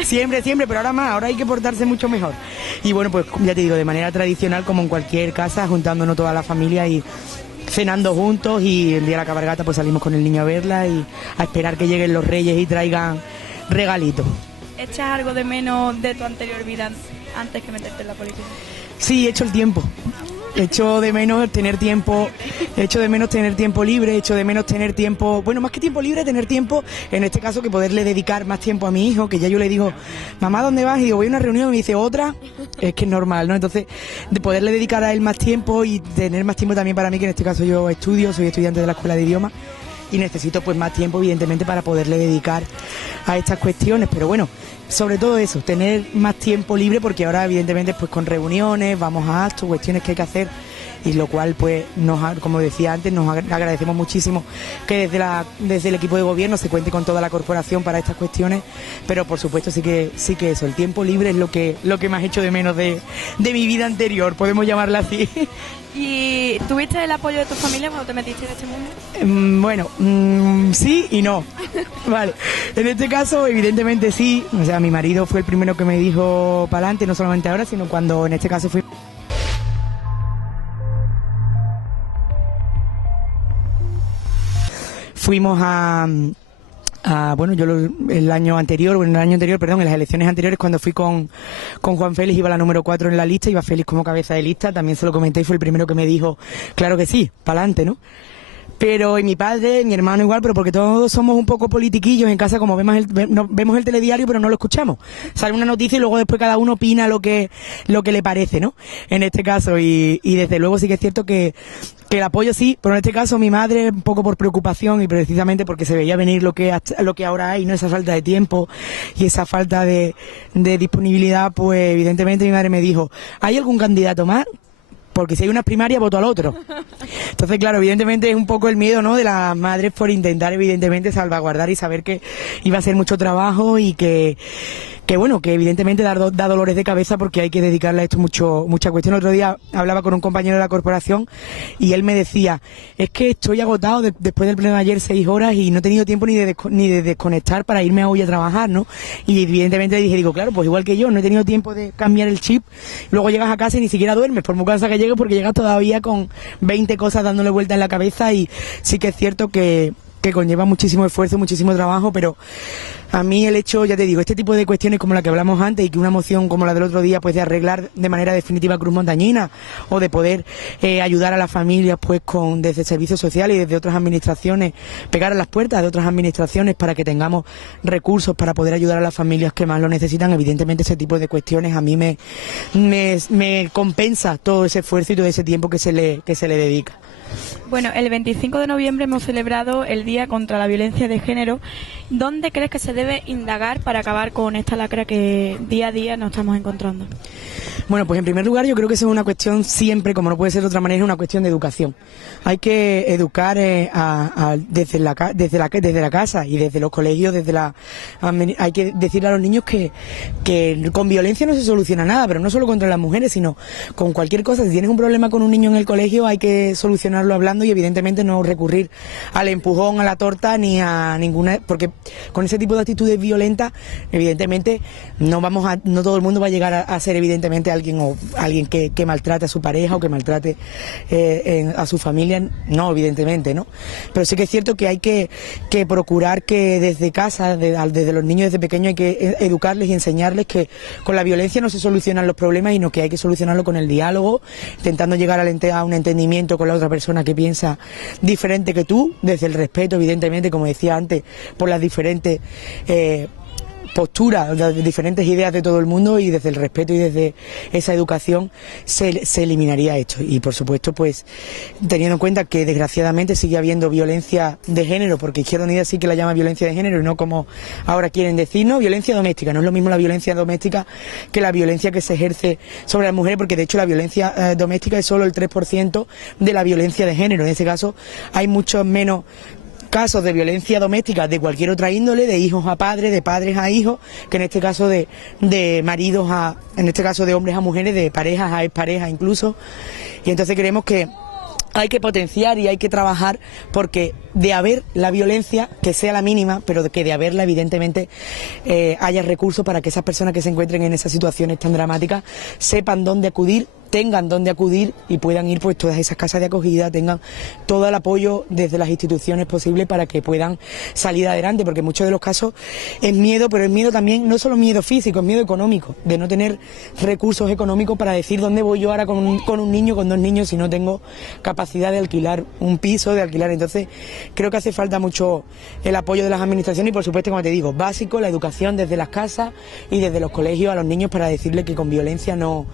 siempre, pero ahora hay que portarse mucho mejor. Y bueno, pues ya te digo, de manera tradicional como en cualquier casa, juntándonos toda la familia y cenando juntos, y el día de la cabalgata pues salimos con el niño a verla y a esperar que lleguen los Reyes y traigan regalitos. ¿Echas algo de menos de tu anterior vida antes que meterte en la política? Sí, echo el tiempo. Echo de menos tener tiempo libre, echo de menos tener tiempo, bueno, más que tiempo libre, tener tiempo, en este caso, que poderle dedicar más tiempo a mi hijo, que ya yo le digo, mamá, ¿dónde vas? Y digo, voy a una reunión, y me dice, ¿otra? Es que es normal, ¿no? Entonces, de poderle dedicar a él más tiempo y tener más tiempo también para mí, que en este caso yo soy estudiante de la Escuela de Idiomas, y necesito pues más tiempo, evidentemente, para poderle dedicar a estas cuestiones, pero bueno, sobre todo eso, tener más tiempo libre, porque ahora evidentemente pues con reuniones, vamos a actos, cuestiones que hay que hacer, y lo cual pues como decía antes, nos agradecemos muchísimo que desde el equipo de gobierno se cuente con toda la corporación para estas cuestiones, pero por supuesto sí que eso, el tiempo libre es lo que más echo de menos de mi vida anterior, podemos llamarla así. ¿Y tuviste el apoyo de tu familia cuando te metiste en este mundo? Bueno, sí y no. Vale, en este caso evidentemente sí, o sea, mi marido fue el primero que me dijo para adelante, no solamente ahora, sino cuando en este caso fuimos en el año anterior, en las elecciones anteriores, cuando fui con Juan Félix, iba la número 4 en la lista, iba Félix como cabeza de lista, también se lo comenté y fue el primero que me dijo, claro que sí, para adelante, ¿no? Pero y mi padre, mi hermano igual, pero porque todos somos un poco politiquillos en casa, como vemos el telediario, pero no lo escuchamos. Sale una noticia y luego después cada uno opina lo que le parece, ¿no? En este caso, y desde luego sí que es cierto que el apoyo sí, pero en este caso mi madre, un poco por preocupación y precisamente porque se veía venir lo que ahora hay, ¿no? Esa falta de tiempo y esa falta de disponibilidad, pues evidentemente mi madre me dijo, ¿hay algún candidato más? Porque si hay una primaria, voto al otro. Entonces, claro, evidentemente es un poco el miedo, ¿no?, de las madres por intentar, evidentemente, salvaguardar y saber que iba a ser mucho trabajo y que bueno, que evidentemente da dolores de cabeza porque hay que dedicarle a esto mucha cuestión. El otro día hablaba con un compañero de la corporación y él me decía, es que estoy agotado después del pleno de ayer 6 horas y no he tenido tiempo ni de desconectar para irme hoy a trabajar, ¿no? Y evidentemente digo, claro, pues igual que yo, no he tenido tiempo de cambiar el chip, luego llegas a casa y ni siquiera duermes, por muy cansada que llegues, porque llegas todavía con 20 cosas dándole vuelta en la cabeza y sí que es cierto que conlleva muchísimo esfuerzo, muchísimo trabajo, pero a mí el hecho, ya te digo, este tipo de cuestiones como la que hablamos antes y que una moción como la del otro día, pues de arreglar de manera definitiva Cruz Montañina o de poder ayudar a las familias pues desde servicios sociales y desde otras administraciones, pegar a las puertas de otras administraciones para que tengamos recursos para poder ayudar a las familias que más lo necesitan. Evidentemente ese tipo de cuestiones a mí me compensa todo ese esfuerzo y todo ese tiempo que se le dedica. Bueno, el 25 de noviembre hemos celebrado el Día contra la Violencia de Género. ¿Dónde crees que se debe indagar para acabar con esta lacra que día a día nos estamos encontrando? Bueno, pues en primer lugar yo creo que eso es una cuestión siempre, como no puede ser de otra manera, es una cuestión de educación. Hay que educar desde la casa y desde los colegios, hay que decirle a los niños que con violencia no se soluciona nada, pero no solo contra las mujeres, sino con cualquier cosa. Si tienes un problema con un niño en el colegio hay que solucionarlo hablando y evidentemente no recurrir al empujón, a la torta ni a ninguna, porque con ese tipo de actitudes violentas evidentemente no todo el mundo va a llegar a ser evidentemente alguien que maltrate a su pareja o que maltrate a su familia, no, evidentemente, ¿no? Pero sí que es cierto que hay que procurar que desde casa, desde los niños desde pequeños hay que educarles y enseñarles que con la violencia no se solucionan los problemas, sino que hay que solucionarlo con el diálogo, intentando llegar a un entendimiento con la otra persona que piensa diferente que tú, desde el respeto, evidentemente, como decía antes, por las diferentes posturas, las diferentes ideas de todo el mundo, y desde el respeto y desde esa educación se eliminaría esto. Y por supuesto, pues teniendo en cuenta que desgraciadamente sigue habiendo violencia de género, porque Izquierda Unida sí que la llama violencia de género y no como ahora quieren decirnos, violencia doméstica. No es lo mismo la violencia doméstica que la violencia que se ejerce sobre las mujeres, porque de hecho la violencia doméstica es solo el 3% de la violencia de género. En ese caso hay muchos menos casos de violencia doméstica de cualquier otra índole, de hijos a padres, de padres a hijos, que en este caso de maridos en este caso de hombres a mujeres, de parejas a exparejas incluso. Y entonces creemos que hay que potenciar y hay que trabajar porque de haber la violencia, que sea la mínima, pero que de haberla evidentemente haya recursos para que esas personas que se encuentren en esas situaciones tan dramáticas sepan dónde acudir, tengan dónde acudir y puedan ir pues todas esas casas de acogida, tengan todo el apoyo desde las instituciones posible para que puedan salir adelante, porque en muchos de los casos es miedo, pero es miedo también, no solo miedo físico, es miedo económico, de no tener recursos económicos para decir dónde voy yo ahora con un niño, con 2 niños, si no tengo capacidad de alquilar un piso, de alquilar. Entonces creo que hace falta mucho el apoyo de las administraciones y por supuesto, como te digo, básico, la educación desde las casas y desde los colegios a los niños para decirles que con violencia no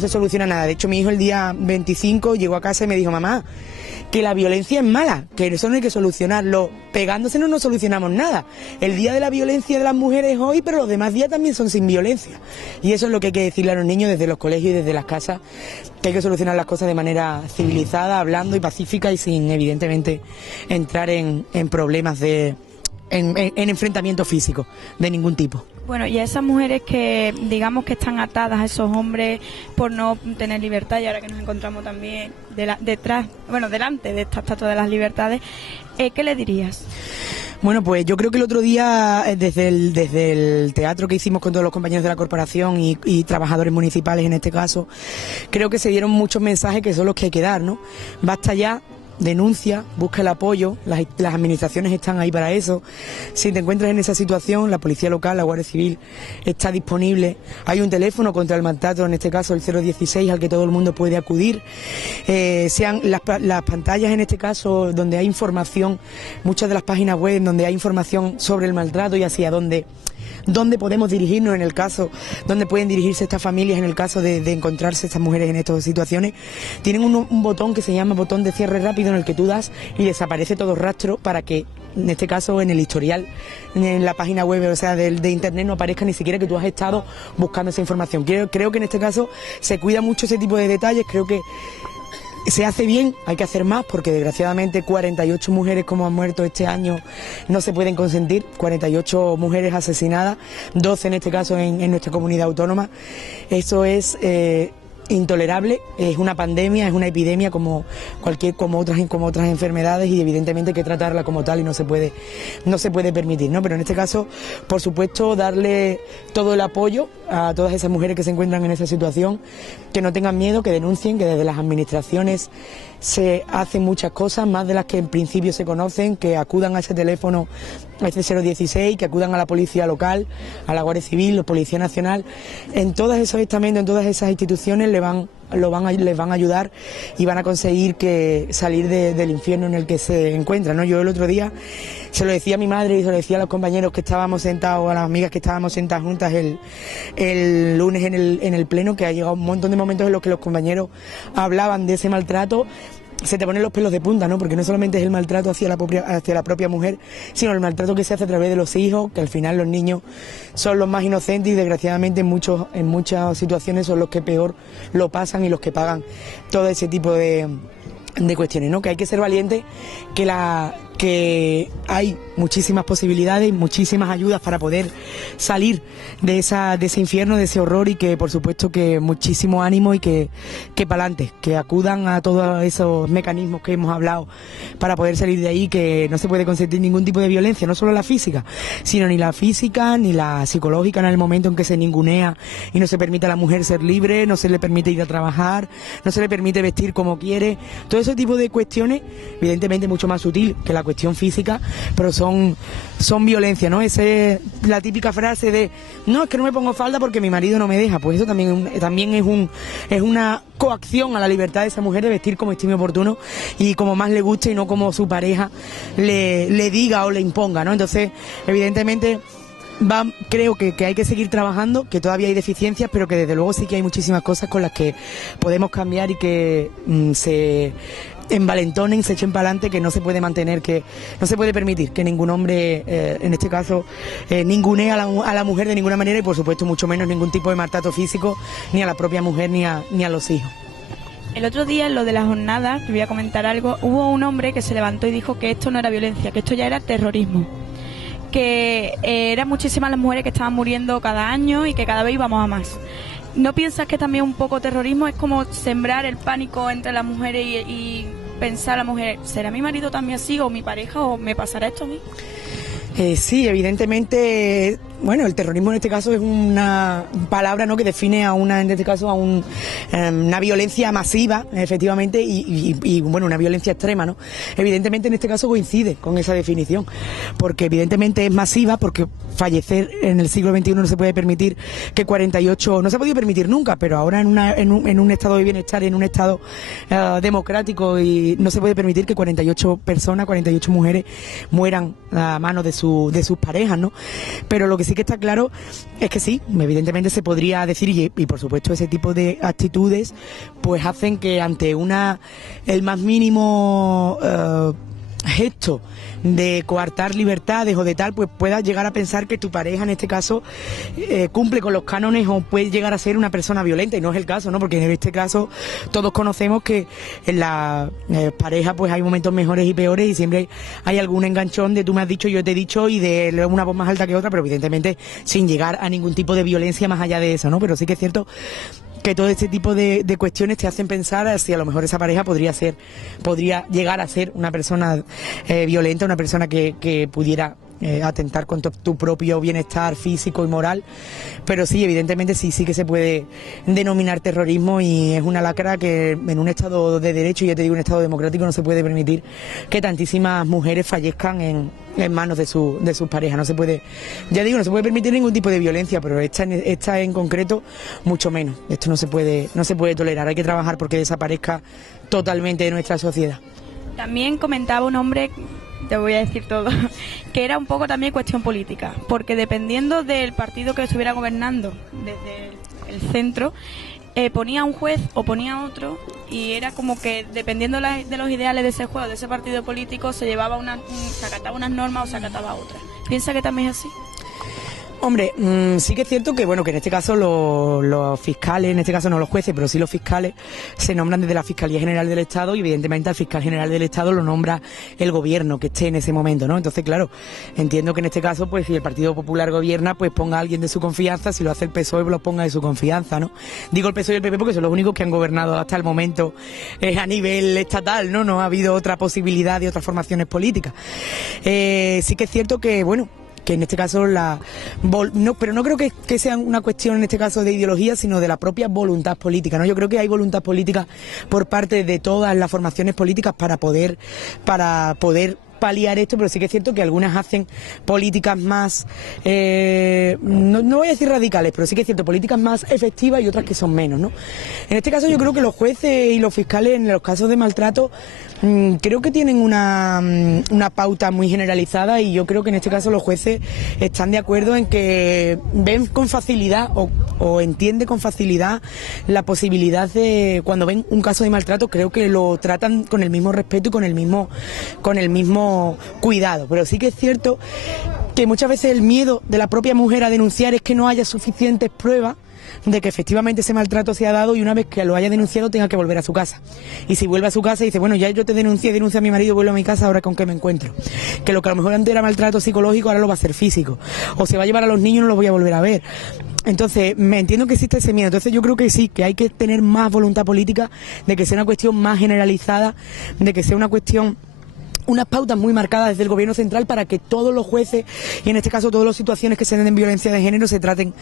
se soluciona nada. De hecho, mi hijo el día 25 llegó a casa y me dijo, mamá, que la violencia es mala, que eso no hay que solucionarlo. Pegándose no solucionamos nada. El día de la violencia de las mujeres es hoy, pero los demás días también son sin violencia. Y eso es lo que hay que decirle a los niños desde los colegios y desde las casas, que hay que solucionar las cosas de manera civilizada, hablando y pacífica y sin, evidentemente, entrar en problemas en enfrentamiento físico de ningún tipo. Bueno, y a esas mujeres que digamos que están atadas a esos hombres por no tener libertad, y ahora que nos encontramos también delante de esta Estatua de las Libertades, ¿qué le dirías? Bueno, pues yo creo que el otro día, desde el teatro que hicimos con todos los compañeros de la corporación y trabajadores municipales en este caso, creo que se dieron muchos mensajes que son los que hay que dar, ¿no? Basta ya denuncia, busca el apoyo, las administraciones están ahí para eso. Si te encuentras en esa situación, la policía local, la Guardia Civil está disponible. Hay un teléfono contra el maltrato, en este caso el 016, al que todo el mundo puede acudir. Sean las pantallas, en este caso, donde hay información, muchas de las páginas web donde hay información sobre el maltrato y hacia dónde podemos dirigirnos en el caso, dónde pueden dirigirse estas familias en el caso de encontrarse estas mujeres en estas situaciones. Tienen un botón que se llama botón de cierre rápido, en el que tú das y desaparece todo rastro, para que en este caso en el historial, en la página web, o sea, de internet, no aparezca ni siquiera que tú has estado buscando esa información. Creo que en este caso se cuida mucho ese tipo de detalles. Creo que se hace bien, hay que hacer más, porque desgraciadamente 48 mujeres como han muerto este año no se pueden consentir, 48 mujeres asesinadas, 12 en este caso en nuestra comunidad autónoma. Eso es intolerable, es una pandemia, es una epidemia como otras enfermedades, y evidentemente hay que tratarla como tal y no se puede permitir, ¿no? Pero en este caso, por supuesto, darle todo el apoyo a todas esas mujeres que se encuentran en esa situación, que no tengan miedo, que denuncien, que desde las administraciones se hacen muchas cosas, más de las que en principio se conocen, que acudan a ese teléfono, a este 016, que acudan a la policía local, a la Guardia Civil, la Policía Nacional. En todos esos estamentos, en todas esas instituciones les van a ayudar y van a conseguir salir del infierno en el que se encuentran, ¿no? Yo el otro día se lo decía a mi madre y se lo decía a los compañeros que estábamos sentados, a las amigas que estábamos sentadas juntas el lunes en el pleno, que ha llegado un montón de momentos en los que los compañeros hablaban de ese maltrato. Se te ponen los pelos de punta, ¿no? Porque no solamente es el maltrato hacia la propia mujer, sino el maltrato que se hace a través de los hijos, que al final los niños son los más inocentes y desgraciadamente en muchas situaciones son los que peor lo pasan y los que pagan todo ese tipo de cuestiones, ¿no? Que hay que ser valiente, que hay muchísimas posibilidades, muchísimas ayudas para poder salir de ese infierno, de ese horror, y que por supuesto que muchísimo ánimo y que para adelante, que acudan a todos esos mecanismos que hemos hablado para poder salir de ahí, que no se puede consentir ningún tipo de violencia, no solo la física, sino ni la física ni la psicológica, en el momento en que se ningunea y no se permite a la mujer ser libre, no se le permite ir a trabajar, no se le permite vestir como quiere, todo ese tipo de cuestiones, evidentemente mucho más sutil que la cuestión física, pero son violencia, ¿no? Esa es la típica frase de no, es que no me pongo falda porque mi marido no me deja. Pues eso también es una coacción a la libertad de esa mujer de vestir como estime oportuno y como más le guste, y no como su pareja le diga o le imponga, ¿no? Entonces, evidentemente creo que hay que seguir trabajando, que todavía hay deficiencias, pero que desde luego sí que hay muchísimas cosas con las que podemos cambiar y que se envalentonen, se echen para adelante, que no se puede mantener, que no se puede permitir que ningún hombre, en este caso, ningunee a la mujer de ninguna manera, y por supuesto mucho menos ningún tipo de maltrato físico, ni a la propia mujer ni a los hijos. El otro día, en lo de la jornada, te voy a comentar algo, hubo un hombre que se levantó y dijo que esto no era violencia, que esto ya era terrorismo, que eran muchísimas las mujeres que estaban muriendo cada año y que cada vez íbamos a más. ¿No piensas que también un poco terrorismo es como sembrar el pánico entre las mujeres y pensar a la mujer, ¿será mi marido también así, o mi pareja, o me pasará esto a mí? Sí, evidentemente, bueno, el terrorismo en este caso es una palabra, ¿no?, que define en este caso una violencia masiva, efectivamente, y bueno, una violencia extrema, ¿no? Evidentemente en este caso coincide con esa definición, porque evidentemente es masiva, porque fallecer en el siglo XXI no se puede permitir que 48, no se ha podido permitir nunca, pero ahora en un estado de bienestar y en un estado democrático, y no se puede permitir que 48 personas, 48 mujeres mueran a manos de sus parejas, ¿no? Pero lo que sí que está claro es que sí, evidentemente se podría decir, y por supuesto ese tipo de actitudes pues hacen que ante el más mínimo gesto de coartar libertades o de tal, pues puedas llegar a pensar que tu pareja en este caso cumple con los cánones o puede llegar a ser una persona violenta, y no es el caso, ¿no? Porque en este caso todos conocemos que en la pareja pues hay momentos mejores y peores, y siempre hay algún enganchón de tú me has dicho, yo te he dicho, y de una voz más alta que otra, pero evidentemente sin llegar a ningún tipo de violencia más allá de eso, ¿no? Pero sí que es cierto que todo este tipo de cuestiones te hacen pensar si a lo mejor esa pareja podría llegar a ser una persona violenta, una persona que pudiera atentar contra tu propio bienestar físico y moral, pero sí, evidentemente sí que se puede denominar terrorismo, y es una lacra que en un Estado de Derecho, y ya te digo, un Estado democrático, no se puede permitir que tantísimas mujeres fallezcan en manos de sus parejas. No se puede, ya digo, no se puede permitir ningún tipo de violencia, pero esta en concreto mucho menos. Esto no se puede tolerar, hay que trabajar porque desaparezca totalmente de nuestra sociedad. También comentaba un hombre, te voy a decir todo, que era un poco también cuestión política, porque dependiendo del partido que estuviera gobernando desde el centro, ponía un juez o ponía otro, y era como que dependiendo de los ideales de ese juez, de ese partido político, se acataba unas normas o se acataba otras. ¿Piensa que también es así? Hombre, sí que es cierto que bueno, que en este caso los fiscales, en este caso no los jueces, pero sí los fiscales, se nombran desde la Fiscalía General del Estado, y evidentemente al fiscal general del Estado lo nombra el gobierno que esté en ese momento, ¿no? Entonces, claro, entiendo que en este caso, pues si el Partido Popular gobierna, pues ponga a alguien de su confianza; si lo hace el PSOE, pues lo ponga de su confianza, ¿no? Digo el PSOE y el PP porque son los únicos que han gobernado hasta el momento a nivel estatal, ¿no? No ha habido otra posibilidad de otras formaciones políticas. Sí que es cierto que, bueno, que en este caso pero no creo que sea una cuestión en este caso de ideología, sino de la propia voluntad política, ¿no? Yo creo que hay voluntad política por parte de todas las formaciones políticas para poder paliar esto, pero sí que es cierto que algunas hacen políticas más, no voy a decir radicales, pero sí que es cierto, políticas más efectivas, y otras que son menos, ¿no? En este caso yo creo que los jueces y los fiscales en los casos de maltrato creo que tienen una pauta muy generalizada, y yo creo que en este caso los jueces están de acuerdo en que ven con facilidad o entiende con facilidad la posibilidad de, cuando ven un caso de maltrato, creo que lo tratan con el mismo respeto y con el mismo cuidado. Pero sí que es cierto que muchas veces el miedo de la propia mujer a denunciar es que no haya suficientes pruebas de que efectivamente ese maltrato se ha dado, y una vez que lo haya denunciado tenga que volver a su casa. Y si vuelve a su casa y dice, bueno, ya yo te denuncia a mi marido, vuelvo a mi casa, ahora con qué me encuentro. Que lo que a lo mejor antes era maltrato psicológico, ahora lo va a hacer físico. O se va a llevar a los niños y no los voy a volver a ver. Entonces, me entiendo que existe ese miedo. Entonces yo creo que sí, que hay que tener más voluntad política, de que sea una cuestión más generalizada, de que sea una cuestión, unas pautas muy marcadas desde el gobierno central, para que todos los jueces, y en este caso todas las situaciones que se den en violencia de género, se traten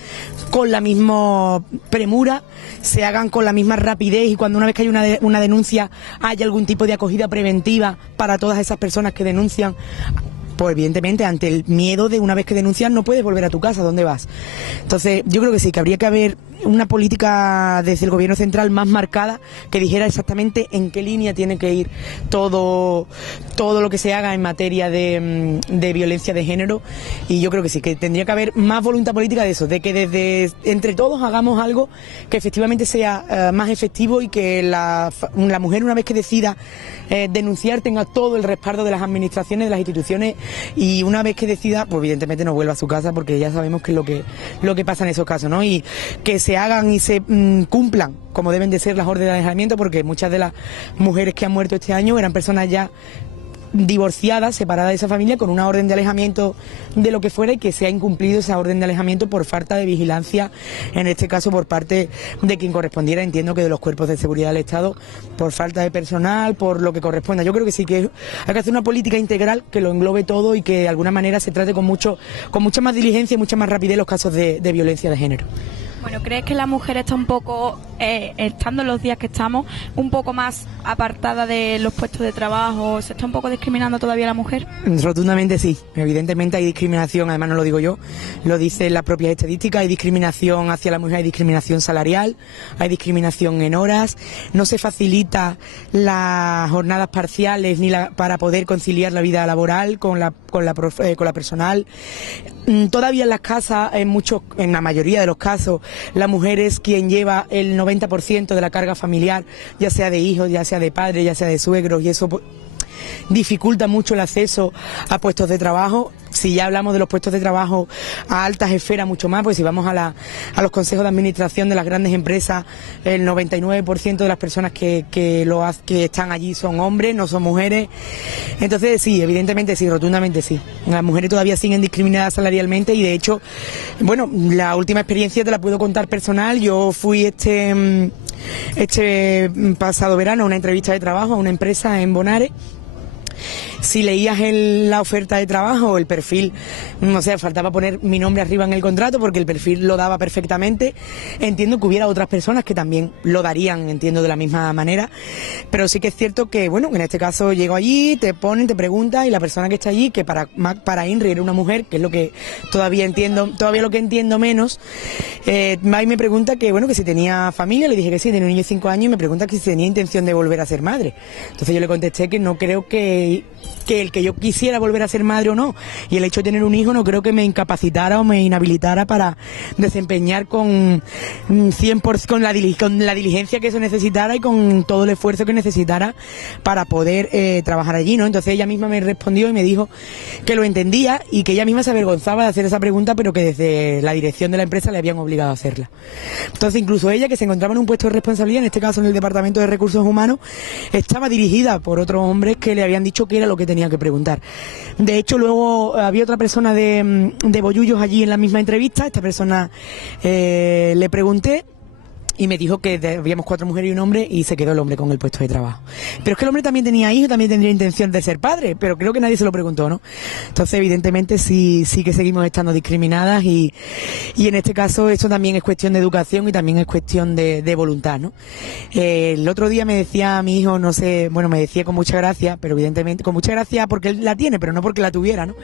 con la misma premura, se hagan con la misma rapidez, y cuando una vez que hay una denuncia haya algún tipo de acogida preventiva para todas esas personas que denuncian. Pues evidentemente ante el miedo de una vez que denuncias no puedes volver a tu casa, ¿dónde vas? Entonces yo creo que sí, que habría que haber una política desde el gobierno central más marcada, que dijera exactamente en qué línea tiene que ir todo lo que se haga en materia de violencia de género. Y yo creo que sí, que tendría que haber más voluntad política de eso, de que desde entre todos hagamos algo que efectivamente sea más efectivo, y que la mujer, una vez que decida denunciar, tenga todo el respaldo de las administraciones, de las instituciones, y una vez que decida, pues evidentemente no vuelva a su casa, porque ya sabemos que es lo que pasa en esos casos, ¿no? Y que se hagan y se cumplan como deben de ser las órdenes de alejamiento, porque muchas de las mujeres que han muerto este año eran personas ya divorciadas, separadas de esa familia, con una orden de alejamiento de lo que fuera, y que se ha incumplido esa orden de alejamiento por falta de vigilancia, en este caso por parte de quien correspondiera, entiendo que de los cuerpos de seguridad del Estado, por falta de personal, por lo que corresponda. Yo creo que sí, que hay que hacer una política integral que lo englobe todo, y que de alguna manera se trate con mucha más diligencia y mucha más rapidez los casos de violencia de género. Bueno, ¿crees que la mujer está un poco, estando en los días que estamos, un poco más apartada de los puestos de trabajo? ¿Se está un poco discriminando todavía a la mujer? Rotundamente sí. Evidentemente hay discriminación, además no lo digo yo, lo dicen las propias estadísticas. Hay discriminación hacia la mujer, hay discriminación salarial, hay discriminación en horas, no se facilita las jornadas parciales para poder conciliar la vida laboral con la personal. Todavía en las casas, en la mayoría de los casos, la mujer es quien lleva el 90% de la carga familiar, ya sea de hijos, ya sea de padres, ya sea de suegros, y eso dificulta mucho el acceso a puestos de trabajo. Si ya hablamos de los puestos de trabajo a altas esferas, mucho más, pues si vamos a los consejos de administración de las grandes empresas, el 99% de las personas que están allí son hombres, no son mujeres. Entonces sí, evidentemente sí, rotundamente sí. Las mujeres todavía siguen discriminadas salarialmente, y de hecho, bueno, la última experiencia te la puedo contar personal. Yo fui este pasado verano a una entrevista de trabajo a una empresa en Bonares, si leías la oferta de trabajo, el perfil, no sé, faltaba poner mi nombre arriba en el contrato porque el perfil lo daba perfectamente. Entiendo que hubiera otras personas que también lo darían, entiendo, de la misma manera, pero sí que es cierto que, bueno, en este caso llego allí, te ponen, te preguntan, y la persona que está allí, que para INRI era una mujer, que es lo que todavía lo que entiendo menos, ahí me pregunta que, bueno, que si tenía familia, le dije que sí, tenía un niño de 5 años, y me pregunta que si tenía intención de volver a ser madre. Entonces yo le contesté que no creo que el que yo quisiera volver a ser madre o no, y el hecho de tener un hijo no creo que me incapacitara o me inhabilitara para desempeñar con 100%, con la diligencia que eso necesitara y con todo el esfuerzo que necesitara para poder trabajar allí, ¿no? Entonces ella misma me respondió y me dijo que lo entendía y que ella misma se avergonzaba de hacer esa pregunta, pero que desde la dirección de la empresa le habían obligado a hacerla. Entonces incluso ella, que se encontraba en un puesto de responsabilidad, en este caso en el Departamento de Recursos Humanos, estaba dirigida por otros hombres que le habían dicho que era lo que tenía que preguntar. De hecho, luego había otra persona de Bollullos allí en la misma entrevista. Esta persona le pregunté y me dijo que habíamos 4 mujeres y un hombre, y se quedó el hombre con el puesto de trabajo. Pero es que el hombre también tenía hijos, también tendría intención de ser padre, pero creo que nadie se lo preguntó, ¿no? Entonces, evidentemente, sí que seguimos estando discriminadas, y en este caso esto también es cuestión de educación y también es cuestión de voluntad, ¿no? El otro día me decía a mi hijo, no sé, bueno, me decía con mucha gracia, pero evidentemente con mucha gracia porque él la tiene, pero no porque la tuviera, ¿no?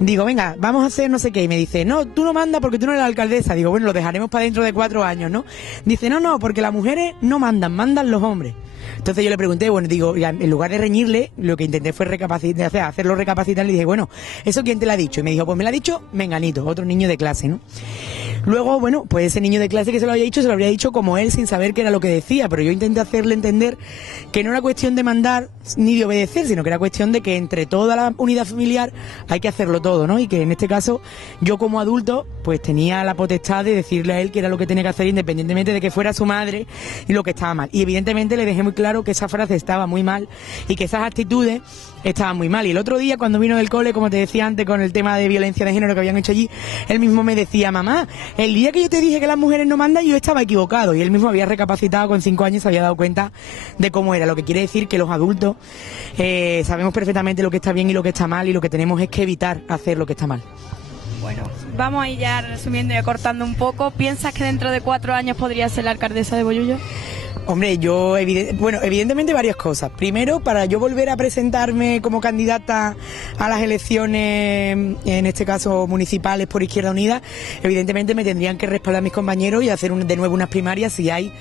Digo, venga, vamos a hacer no sé qué, y me dice, no, tú no mandas porque tú no eres la alcaldesa. Digo, bueno, lo dejaremos para dentro de 4 años, ¿no? Dice, no, porque las mujeres no mandan los hombres. Entonces yo le pregunté, bueno, digo, en lugar de reñirle, lo que intenté fue hacerlo recapacitar. Le dije, bueno, ¿eso quién te lo ha dicho? Y me dijo, pues me lo ha dicho Menganito, otro niño de clase, ¿no? Luego, bueno, pues ese niño de clase que se lo habría dicho como él, sin saber qué era lo que decía, pero yo intenté hacerle entender que no era cuestión de mandar ni de obedecer, sino que era cuestión de que entre toda la unidad familiar hay que hacerlo todo, ¿no? Y que en este caso, yo como adulto, pues tenía la potestad de decirle a él que era lo que tenía que hacer, independientemente de que fuera su madre y lo que estaba mal. Y evidentemente le dejé muy claro que esa frase estaba muy mal y que esas actitudes estaban muy mal. Y el otro día, cuando vino del cole, como te decía antes, con el tema de violencia de género que habían hecho allí, él mismo me decía, mamá, el día que yo te dije que las mujeres no mandan, yo estaba equivocado. Y él mismo había recapacitado con 5 años, se había dado cuenta de cómo era. Lo que quiere decir que los adultos sabemos perfectamente lo que está bien y lo que está mal, y lo que tenemos es que evitar hacer lo que está mal. Bueno, vamos a ir ya resumiendo y acortando un poco. ¿Piensas que dentro de 4 años podría ser la alcaldesa de Bollullos? Hombre, evidentemente varias cosas. Primero, para yo volver a presentarme como candidata a las elecciones, en este caso municipales por Izquierda Unida, evidentemente me tendrían que respaldar mis compañeros y hacer de nuevo unas primarias si hay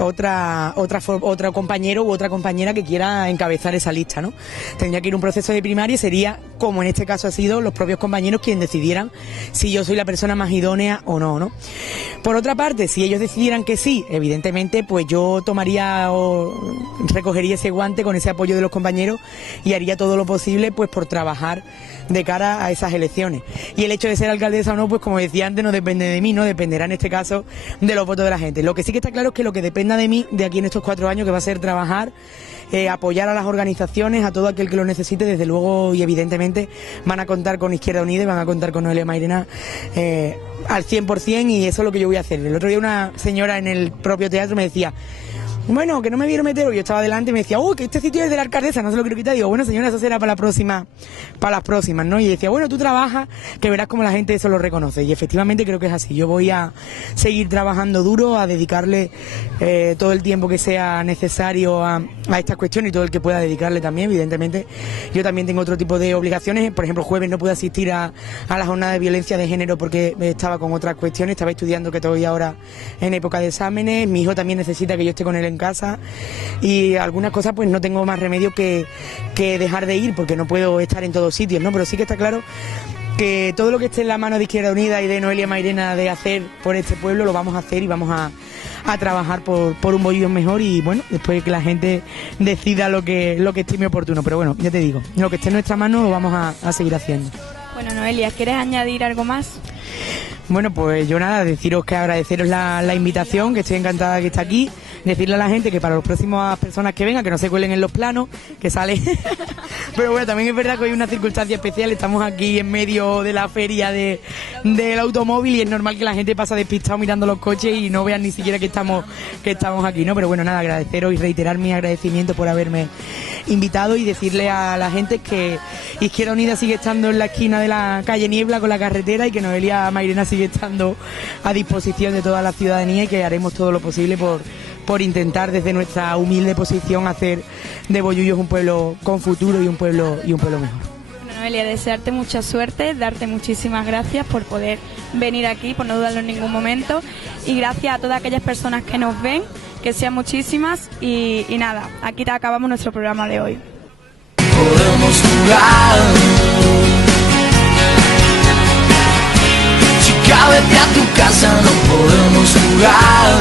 otro compañero u otra compañera que quiera encabezar esa lista, ¿no? Tendría que ir un proceso de primaria y sería, como en este caso ha sido, los propios compañeros quienes decidieran si yo soy la persona más idónea o no, ¿no? Por otra parte, si ellos decidieran que sí, evidentemente, pues yo tomaría o recogería ese guante con ese apoyo de los compañeros y haría todo lo posible pues por trabajar de cara a esas elecciones. Y el hecho de ser alcaldesa o no, pues como decía antes, no depende de mí, no dependerá en este caso de los votos de la gente. Lo que sí que está claro es que lo que dependa de mí de aquí en estos 4 años, que va a ser trabajar, apoyar a las organizaciones, a todo aquel que lo necesite, desde luego, y evidentemente van a contar con Izquierda Unida y van a contar con Noelia Mairena al 100%, y eso es lo que yo voy a hacer. El otro día una señora en el propio teatro me decía, bueno, que no me vieron meter, yo estaba delante y me decía, que este sitio es de la alcaldesa, no se lo quiero quitar. Digo, bueno señora, eso será para las próximas, ¿no? Y decía, bueno, tú trabajas, que verás cómo la gente eso lo reconoce. Y efectivamente creo que es así. Yo voy a seguir trabajando duro, a dedicarle todo el tiempo que sea necesario a estas cuestiones, y todo el que pueda dedicarle también, evidentemente. Yo también tengo otro tipo de obligaciones. Por ejemplo, jueves no pude asistir a la jornada de violencia de género porque estaba con otras cuestiones, estaba estudiando, que estoy ahora en época de exámenes. Mi hijo también necesita que yo esté con él en casa, y algunas cosas pues no tengo más remedio que dejar de ir, porque no puedo estar en todos sitios, ¿no? Pero sí que está claro que todo lo que esté en la mano de Izquierda Unida y de Noelia Mairena de hacer por este pueblo lo vamos a hacer, y vamos a trabajar por un Bollullos mejor, y bueno, después que la gente decida lo que estime oportuno. Pero bueno, ya te digo, lo que esté en nuestra mano lo vamos a seguir haciendo. Bueno, Noelia, ¿quieres añadir algo más? Bueno, pues yo nada, deciros que agradeceros la invitación, que estoy encantada de que esté aquí, decirle a la gente que para las próximas personas que vengan, que no se cuelen en los planos, que sale. Pero bueno, también es verdad que hoy hay una circunstancia especial, estamos aquí en medio de la feria del automóvil, y es normal que la gente pasa despistado mirando los coches y no vean ni siquiera que estamos aquí, ¿no? Pero bueno, nada, agradeceros y reiterar mi agradecimiento por haberme invitados y decirle a la gente que Izquierda Unida sigue estando en la esquina de la calle Niebla con la carretera y que Noelia Mairena sigue estando a disposición de toda la ciudadanía y que haremos todo lo posible por intentar desde nuestra humilde posición hacer de Bollullos un pueblo con futuro y un pueblo mejor. Noelia, desearte mucha suerte, darte muchísimas gracias por poder venir aquí, por no dudarlo en ningún momento, y gracias a todas aquellas personas que nos ven, que sean muchísimas, y nada, aquí te acabamos nuestro programa de hoy. Podemos jugar, chica, vete a tu casa, no podemos jugar.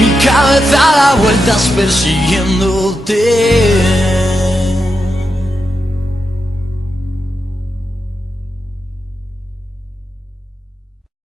Mi cabeza da vueltas persiguiendo